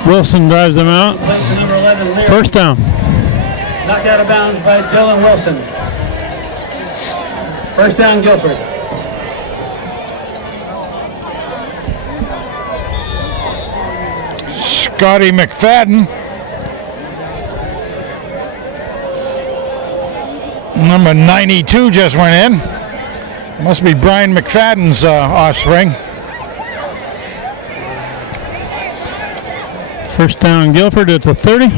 Wilson drives him out. Number 11, First down. knocked out of bounds by Dylan Wilson. First down, Guilford. Scotty McFadden. Number 92 just went in. Must be Brian McFadden's offspring. First down, Guilford at the 30.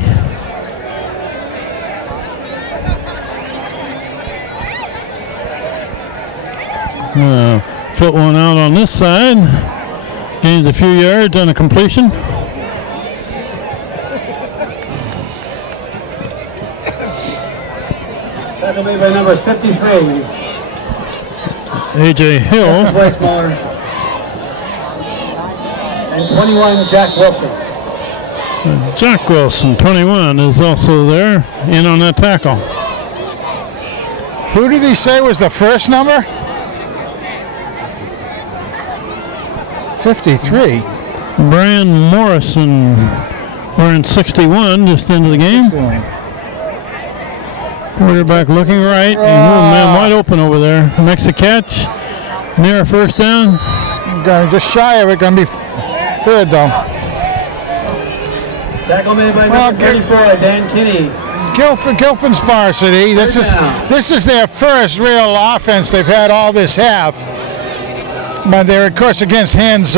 Foot one out on this side. Gains a few yards on a completion. Tackle made by number 53. A.J. Hill. Weissmuller. And 21, Jack Wilson. Jack Wilson, 21, is also there, in on that tackle. Who did he say was the first number? 53. Brian Morrison, wearing 61, just into the game. Quarterback looking right. Man wide open over there. Makes the catch. Near a first down. Just shy of it. Going to be third, though. Tackle made by number 34, Dan Kinney. Guilford's varsity. This is their first real offense they've had all this half. But they're, of course, against Hand's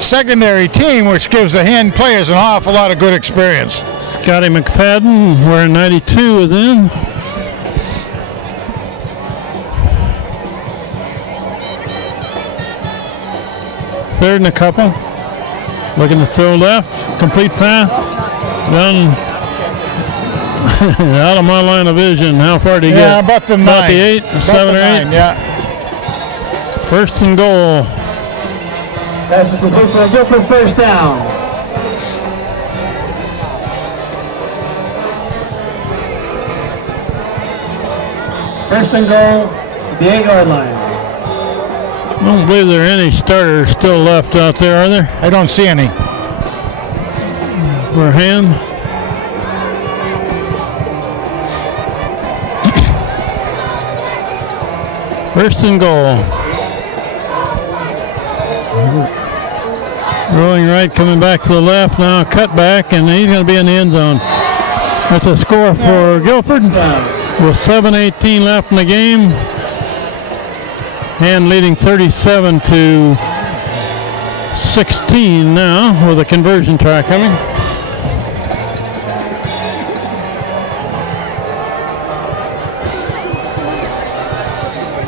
secondary team, which gives the Hand players an awful lot of good experience. Scotty McFadden, wearing 92, is in. Third and a couple. Looking to throw left. Complete pass. Down out of my line of vision. How far did he get? Yeah, about the 9. About the 8, 7 or 8. Yeah. First and goal. Pass is complete for a Guilford first down. First and goal, the 8-yard line. I don't believe there are any starters still left out there, are there? I don't see any. For Hand. First and goal. Rolling right, coming back to the left. Now cut back, and he's going to be in the end zone. That's a score for Guilford with 7:18 left in the game. Hand leading 37-16 now with a conversion try coming.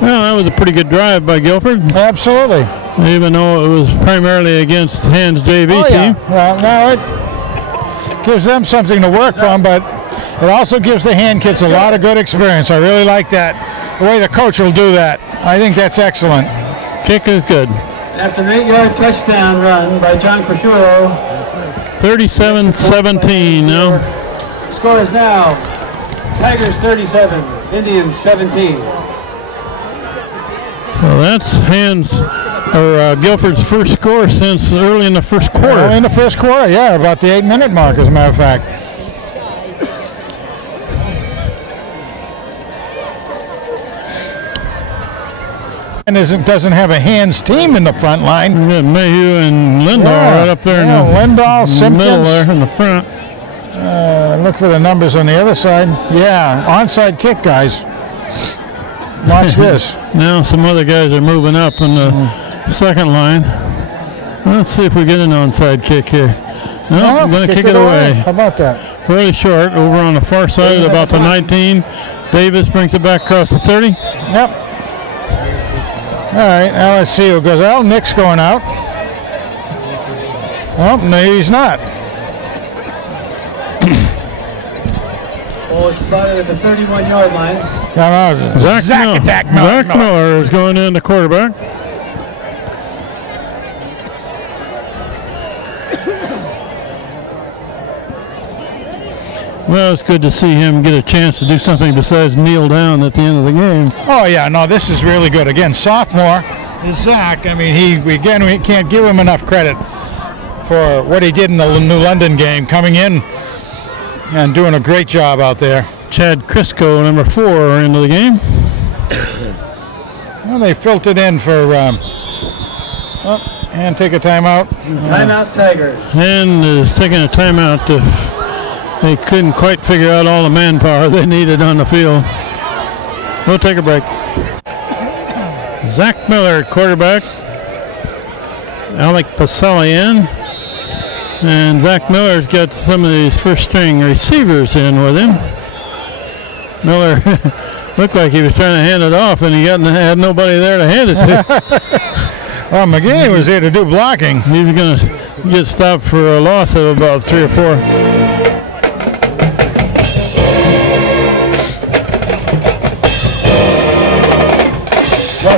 Well, that was a pretty good drive by Guilford. Absolutely. Even though it was primarily against Hand's JV team. Well, now it gives them something to work from, but it also gives the Hand kids a lot of good experience. I really like that, the way the coach will do that. I think that's excellent. Kick is good. After an 8-yard touchdown run by John Cresciulo. 37-17 now. Score is now Tigers 37, Indians 17. So that's Guilford's first score since early in the first quarter. Early in the first quarter, yeah, about the 8-minute mark, as a matter of fact. And doesn't have a Hand's team in the front line. Yeah, Mayhew and Lindahl right up there in the Lindahl, Simpkins, middle there in the front. Look for the numbers on the other side. Yeah, onside kick, guys. Watch this. Now some other guys are moving up in the second line. Let's see if we get an onside kick here. No, I'm going to kick it away. How about that? fairly short, over on the far side at about the 19. Davis brings it back across the 30. Yep. All right, now let's see who goes out. Nick's going out. Oh, no, he's not. Oh, it's spotted at the 31-yard line. Zach Miller is going in the quarterback. Well, it's good to see him get a chance to do something besides kneel down at the end of the game. Oh, yeah, no, this is really good. Again, sophomore is Zach. I mean, we can't give him enough credit for what he did in the New London game, coming in and doing a great job out there. Chad Crisco, number 4, into the game. Well, they filtered in for, and take a timeout. Timeout, Tigers. And is taking a timeout. They couldn't quite figure out all the manpower they needed on the field. We'll take a break. Zach Miller, quarterback. Alec Pacelli in. And Zach Miller's got some of these first-string receivers in with him. Miller looked like he was trying to hand it off, and he had nobody there to hand it to. Well, McGinney was here to do blocking. He's going to get stopped for a loss of about 3 or 4.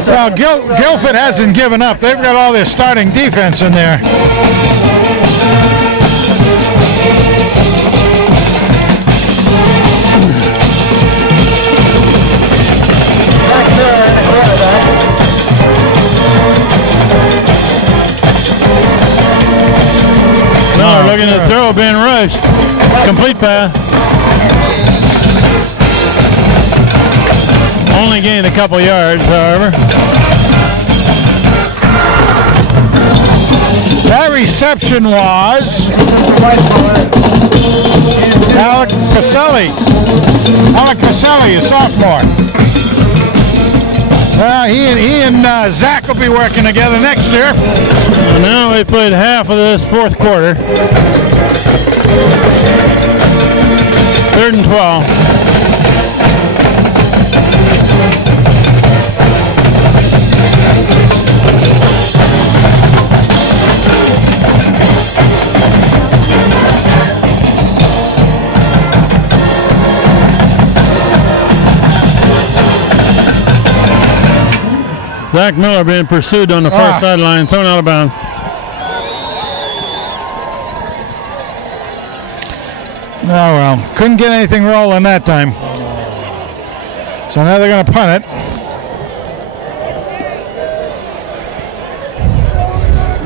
Well, Guilford hasn't given up. They've got all their starting defense in there. No, looking to throw, being rushed. Complete pass. Only gained a couple yards, however. That reception was Alec Pacelli. Alec Pacelli, a sophomore. Well, he and Zach will be working together next year. And now we played half of this fourth quarter. 3rd and 12. Zach Miller being pursued on the far sideline, thrown out of bounds. Oh, well, couldn't get anything rolling that time. So now they're going to punt it.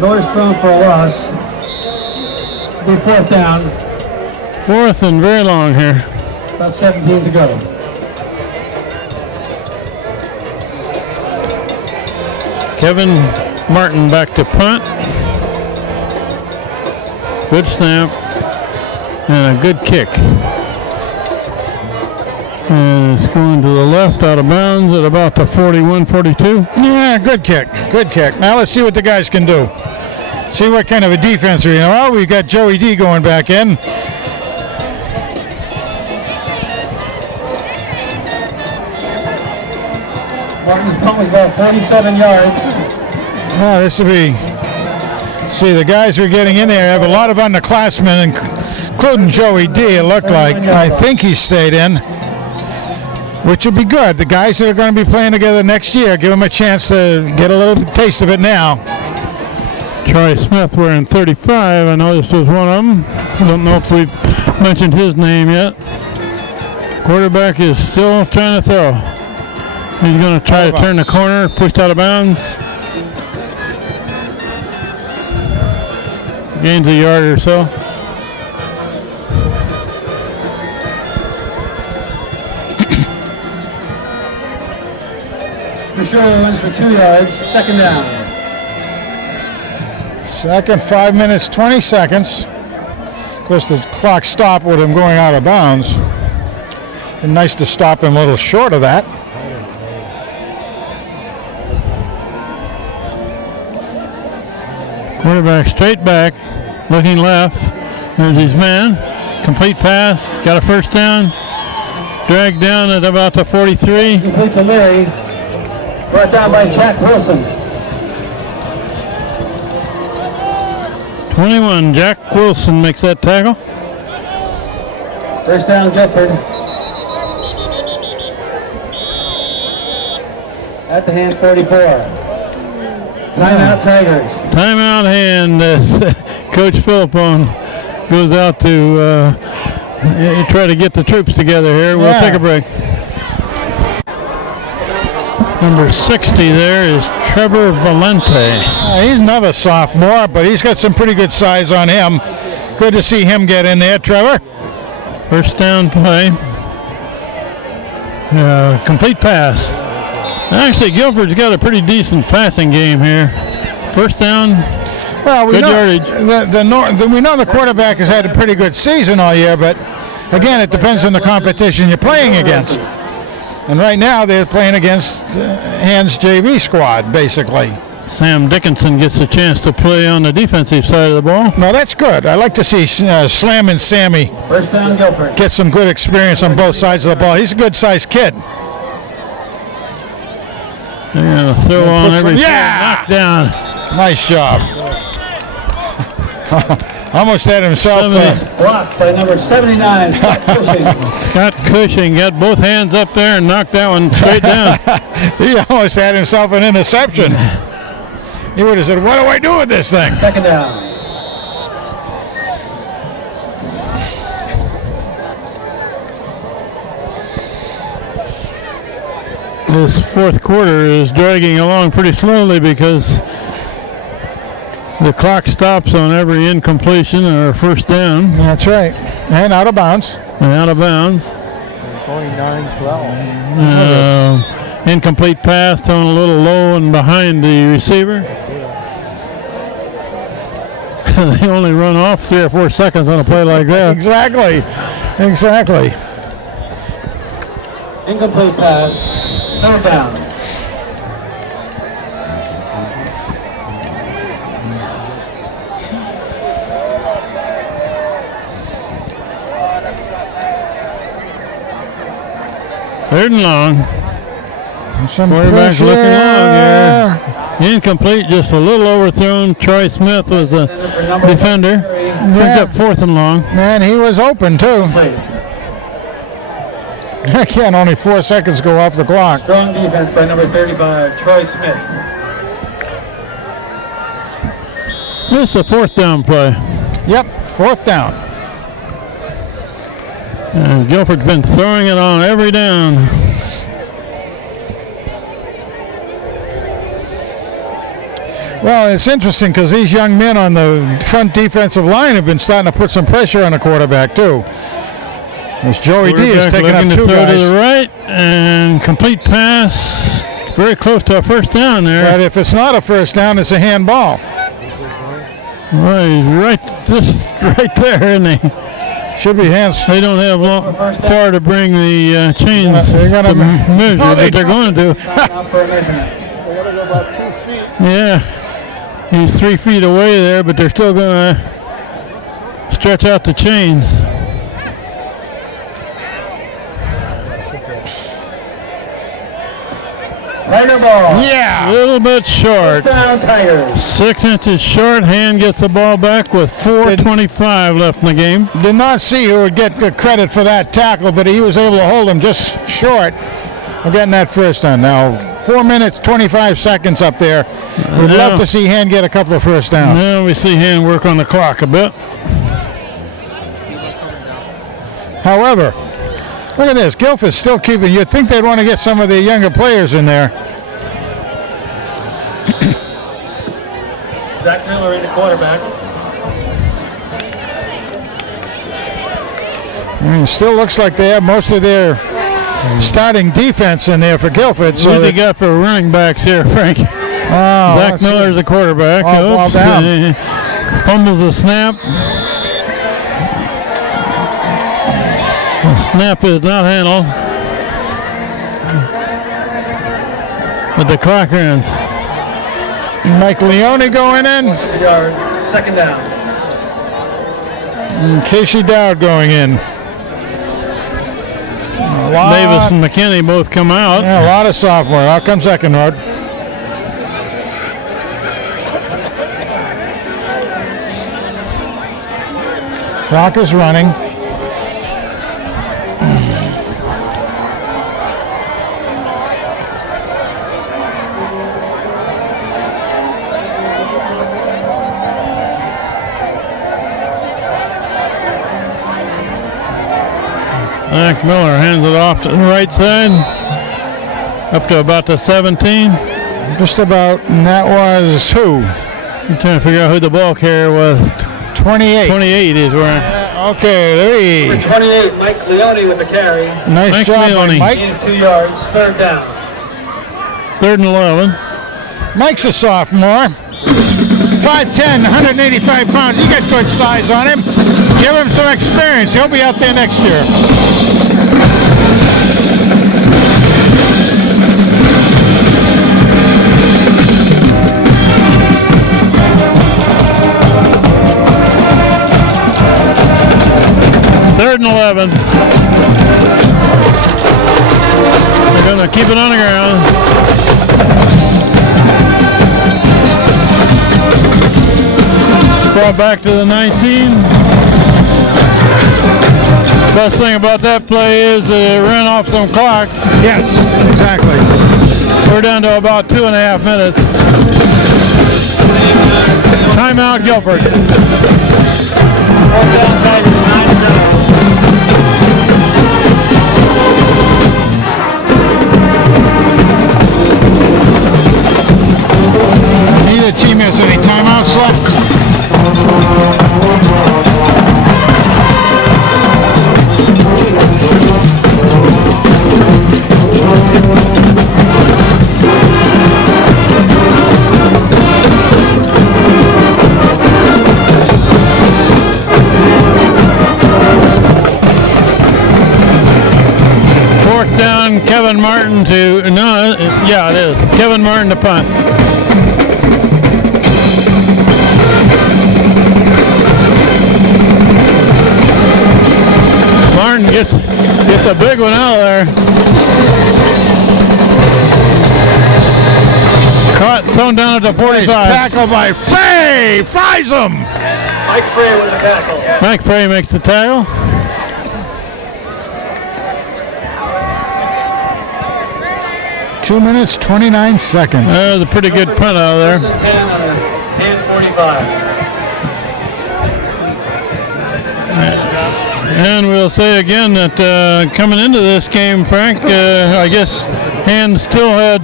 Miller's thrown for a loss. Be 4th down. 4th and very long here. About 17 to go. Kevin Martin back to punt. Good snap and a good kick. And it's going to the left out of bounds at about the 41-42. Yeah, good kick. Good kick. Now let's see what the guys can do. See what kind of a defense we're in. Well, we've got Joey D going back in. Martin's punt was about 47 yards. Oh, this will be. See, the guys who are getting in there have a lot of underclassmen, including Joey D, it looked like. I think he stayed in, which will be good. The guys that are going to be playing together next year, give them a chance to get a little taste of it now. Troy Smith wearing 35. I know this was one of them. I don't know if we've mentioned his name yet. Quarterback is still trying to throw. He's going to try to turn the corner, pushed out of bounds. Gains a yard or so. Shirley wins for 2 yards. 2nd down. Second, 5 minutes, 20 seconds. Of course, the clock stopped with him going out of bounds. And nice to stop him a little short of that. Quarterback straight back, looking left. There's his man. Complete pass. Got a first down. Dragged down at about the 43. Complete to Leary. Brought down by Jack Wilson. 21. Jack Wilson makes that tackle. First down, Guilford. At the hand, 44. Timeout, Tigers. Timeout hand as Coach Philippone goes out to try to get the troops together here. We'll take a break. Number 60 there is Trevor Valente. He's another sophomore, but he's got some pretty good size on him. Good to see him get in there, Trevor. First down play. Complete pass. Actually, Guilford's got a pretty decent passing game here. First down. Well, we good know yardage. we know the quarterback has had a pretty good season all year, but again, it depends on the competition you're playing against. And right now, they're playing against Hans JV squad, basically. Sam Dickinson gets a chance to play on the defensive side of the ball. No, that's good. I like to see Slammin' Sammy First down, Guilford. get some good experience on both sides of the ball. He's a good-sized kid. They're going to throw on everything. Yeah! Knockdown. Nice job. Almost had himself. Blocked by number 79, Scott Cushing. Scott Cushing got both hands up there and knocked that one straight down. He almost had himself an interception. He would have said, "What do I do with this thing?" Second down. This fourth quarter is dragging along pretty slowly because the clock stops on every incompletion or first down. That's right. And out of bounds. And out of bounds. It's only 9-12. Incomplete pass thrown a little low and behind the receiver. They only run off 3 or 4 seconds on a play like that. Exactly. Incomplete pass. Third down. Third and long. Some Quarterback pressure. looking long here. Incomplete, just a little overthrown. Troy Smith was the defender. Picked up fourth and long. And he was open, too. Again, only 4 seconds go off the clock. Strong defense by number 35, Troy Smith. This is a fourth down play. Yep, fourth down. And Guilford's been throwing it on every down. Well, it's interesting because these young men on the front defensive line have been starting to put some pressure on the quarterback, too. As Joey D is taking up 2 throw guys. to the right and complete pass. Very close to a first down there. But if it's not a first down, it's a handball. Well, he's right there, isn't he? Should be hands. They don't have far to bring the chains They're gonna to measure, no, they but they're going to. Not for a measurement. Yeah, he's 3 feet away there, but they're still going to stretch out the chains. Tiger ball. Yeah. A little bit short. Down, Tigers. 6 inches short. Hand gets the ball back with 4:25 left in the game. Did not see who would get good credit for that tackle, but he was able to hold him just short of getting that first down. Now, 4 minutes, 25 seconds up there. We'd love to see Hand get a couple of first downs. Now we see Hand work on the clock a bit. However, look at this. Guilford's still keeping. You'd think they'd want to get some of the younger players in there. Zach Miller in the quarterback. Still looks like they have most of their starting defense in there for Guilford. So what do they got for running backs here, Frank? Zach Miller's the quarterback. Ball down. Fumbles the snap. The snap is not handled. But the clock runs. Mike Leone going in. Second down. And Casey Dowd going in. Davis and McKinney both come out. Yeah, a lot of sophomore. Out comes Eckenrod. Clock is running. Mac Miller hands it off to the right side. Up to about the 17. Just about. And that was who? I'm trying to figure out who the ball carrier was. 28. 28 is where. Okay, Number 28, Mike Leone with the carry. nice Mike job, Leone. Mike. Gain of 2 yards, third down. 3rd and 11. Mike's a sophomore. 5'10", 185 pounds. You got good size on him. Give him some experience. He'll be out there next year. Third and 11. They're going to keep it on the ground. Brought back to the 19. Best thing about that play is it ran off some clock. Yes, exactly. We're down to about 2.5 minutes. Timeout, Guilford. Neither team has any timeouts left. Fourth down, Kevin Martin to, no, yeah, it is. Kevin Martin to punt. Martin gets a big one out of there. Caught, thrown down at the 45. Nice tackle by Frey. Fries him. Mike Frey with the tackle. Mike Frey makes the tackle. Two minutes, 29 seconds. That was a pretty good punt out of there. 10 on the hand 45. And we'll say again that coming into this game, Frank, I guess Hand still had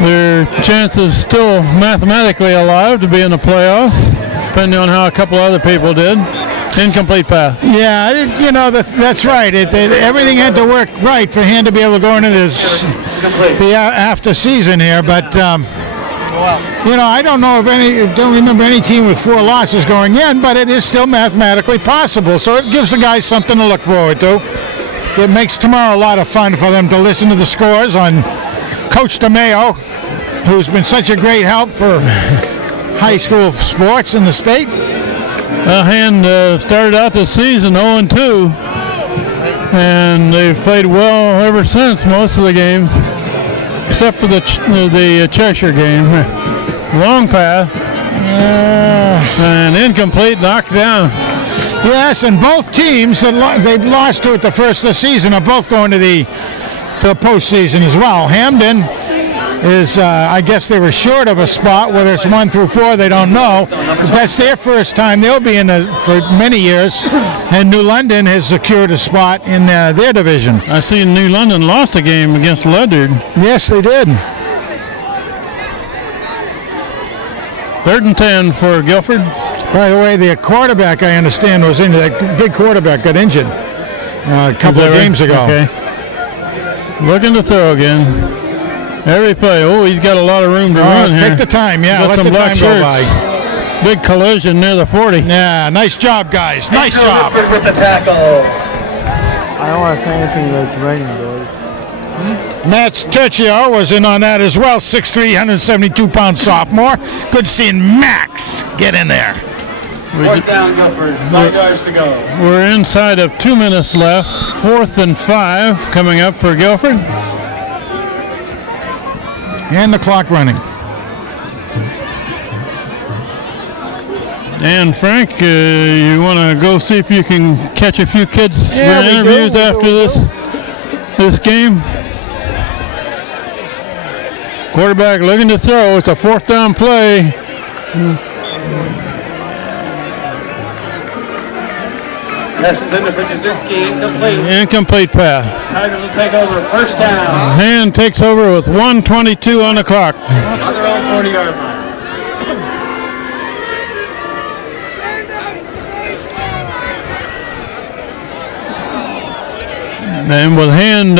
their chances still mathematically alive to be in the playoffs, depending on how a couple other people did. Incomplete pass. Yeah, you know, that's right. Everything had to work right for Hand to be able to go into this the after season here, but you know, I don't remember any team with 4 losses going in, but it is still mathematically possible. So it gives the guys something to look forward to. It makes tomorrow a lot of fun for them to listen to the scores on Coach DeMayo, who's been such a great help for high school sports in the state. Hand started out the season 0-2, and they've played well ever since most of the games, except for the Cheshire game. Long pass and incomplete, knocked down. Yes, and both teams that they've lost to at the first of the season are both going to the postseason as well. Hamden is, I guess they were short of a spot, whether it's 1 through 4, they don't know. But that's their first time. They'll be in for many years. And New London has secured a spot in their division. I see New London lost a game against Ledyard. Yes, they did. 3rd and 10 for Guilford. By the way, the quarterback, I understand, was injured. That big quarterback got injured a couple of games ago. Okay. Looking to throw again. Every play. Oh, he's got a lot of room to run here. Take the time, yeah. Let the time go by. Big collision near the 40. Yeah, nice job, guys. Nice job. With the tackle. I don't want to say anything, but it's raining, boys. Matt Turchio was in on that as well. 6'3", 172-pound sophomore. Good seeing Max get in there. Fourth down, Guilford. 9 yards to go. We're inside of 2 minutes left. 4th and 5 coming up for Guilford. And the clock running. And Frank, you want to go see if you can catch a few kids for interviews after this game? Quarterback looking to throw. It's a 4th down play. Pass intended for Jasinski, incomplete. Incomplete pass. Tigers will take over. First down. Hand takes over with 1:22 on the clock. On their own 40-yard line. And with Hand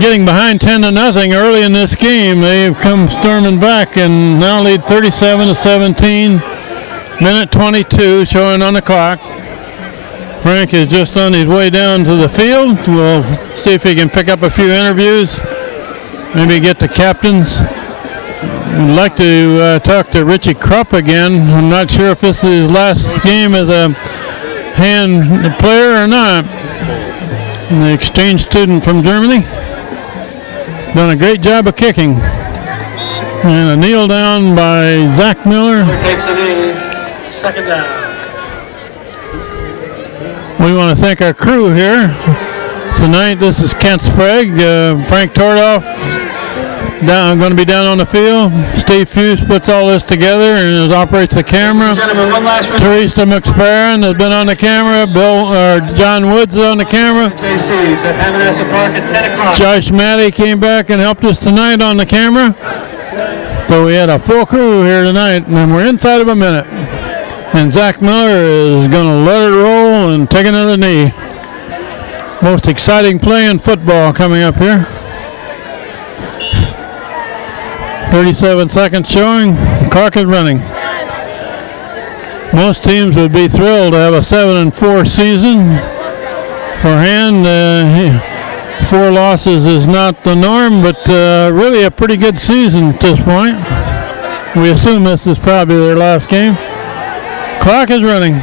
getting behind 10-0 early in this game, they've come storming back and now lead 37-17. Minute 22 showing on the clock. Frank is just on his way down to the field. We'll see if he can pick up a few interviews, maybe get the captains. We'd like to talk to Richie Krupp again. I'm not sure if this is his last game as a Hand player or not. The exchange student from Germany. Done a great job of kicking. And a kneel down by Zach Miller. Takes a knee. Second down. We want to thank our crew here tonight. This is Kent Sprague, Frank Tordoff, going to be down on the field. Steve Fuse puts all this together and operates the camera. Gentlemen, one last Teresa McSparron has been on the camera. John Woods is on the camera. JC's at Hammonasset Park at 10 o'clock. Josh Matty came back and helped us tonight on the camera. So we had a full crew here tonight, and we're inside of a minute. And Zach Miller is going to let it roll and take another knee. Most exciting play in football coming up here. 37 seconds showing. The clock is running. Most teams would be thrilled to have a 7-4 season. For Hand, 4 losses is not the norm, but really a pretty good season at this point. We assume this is probably their last game. Clock is running.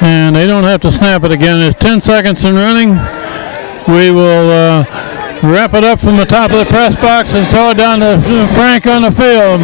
And they don't have to snap it again. There's 10 seconds in running. We will wrap it up from the top of the press box and throw it down to Frank on the field.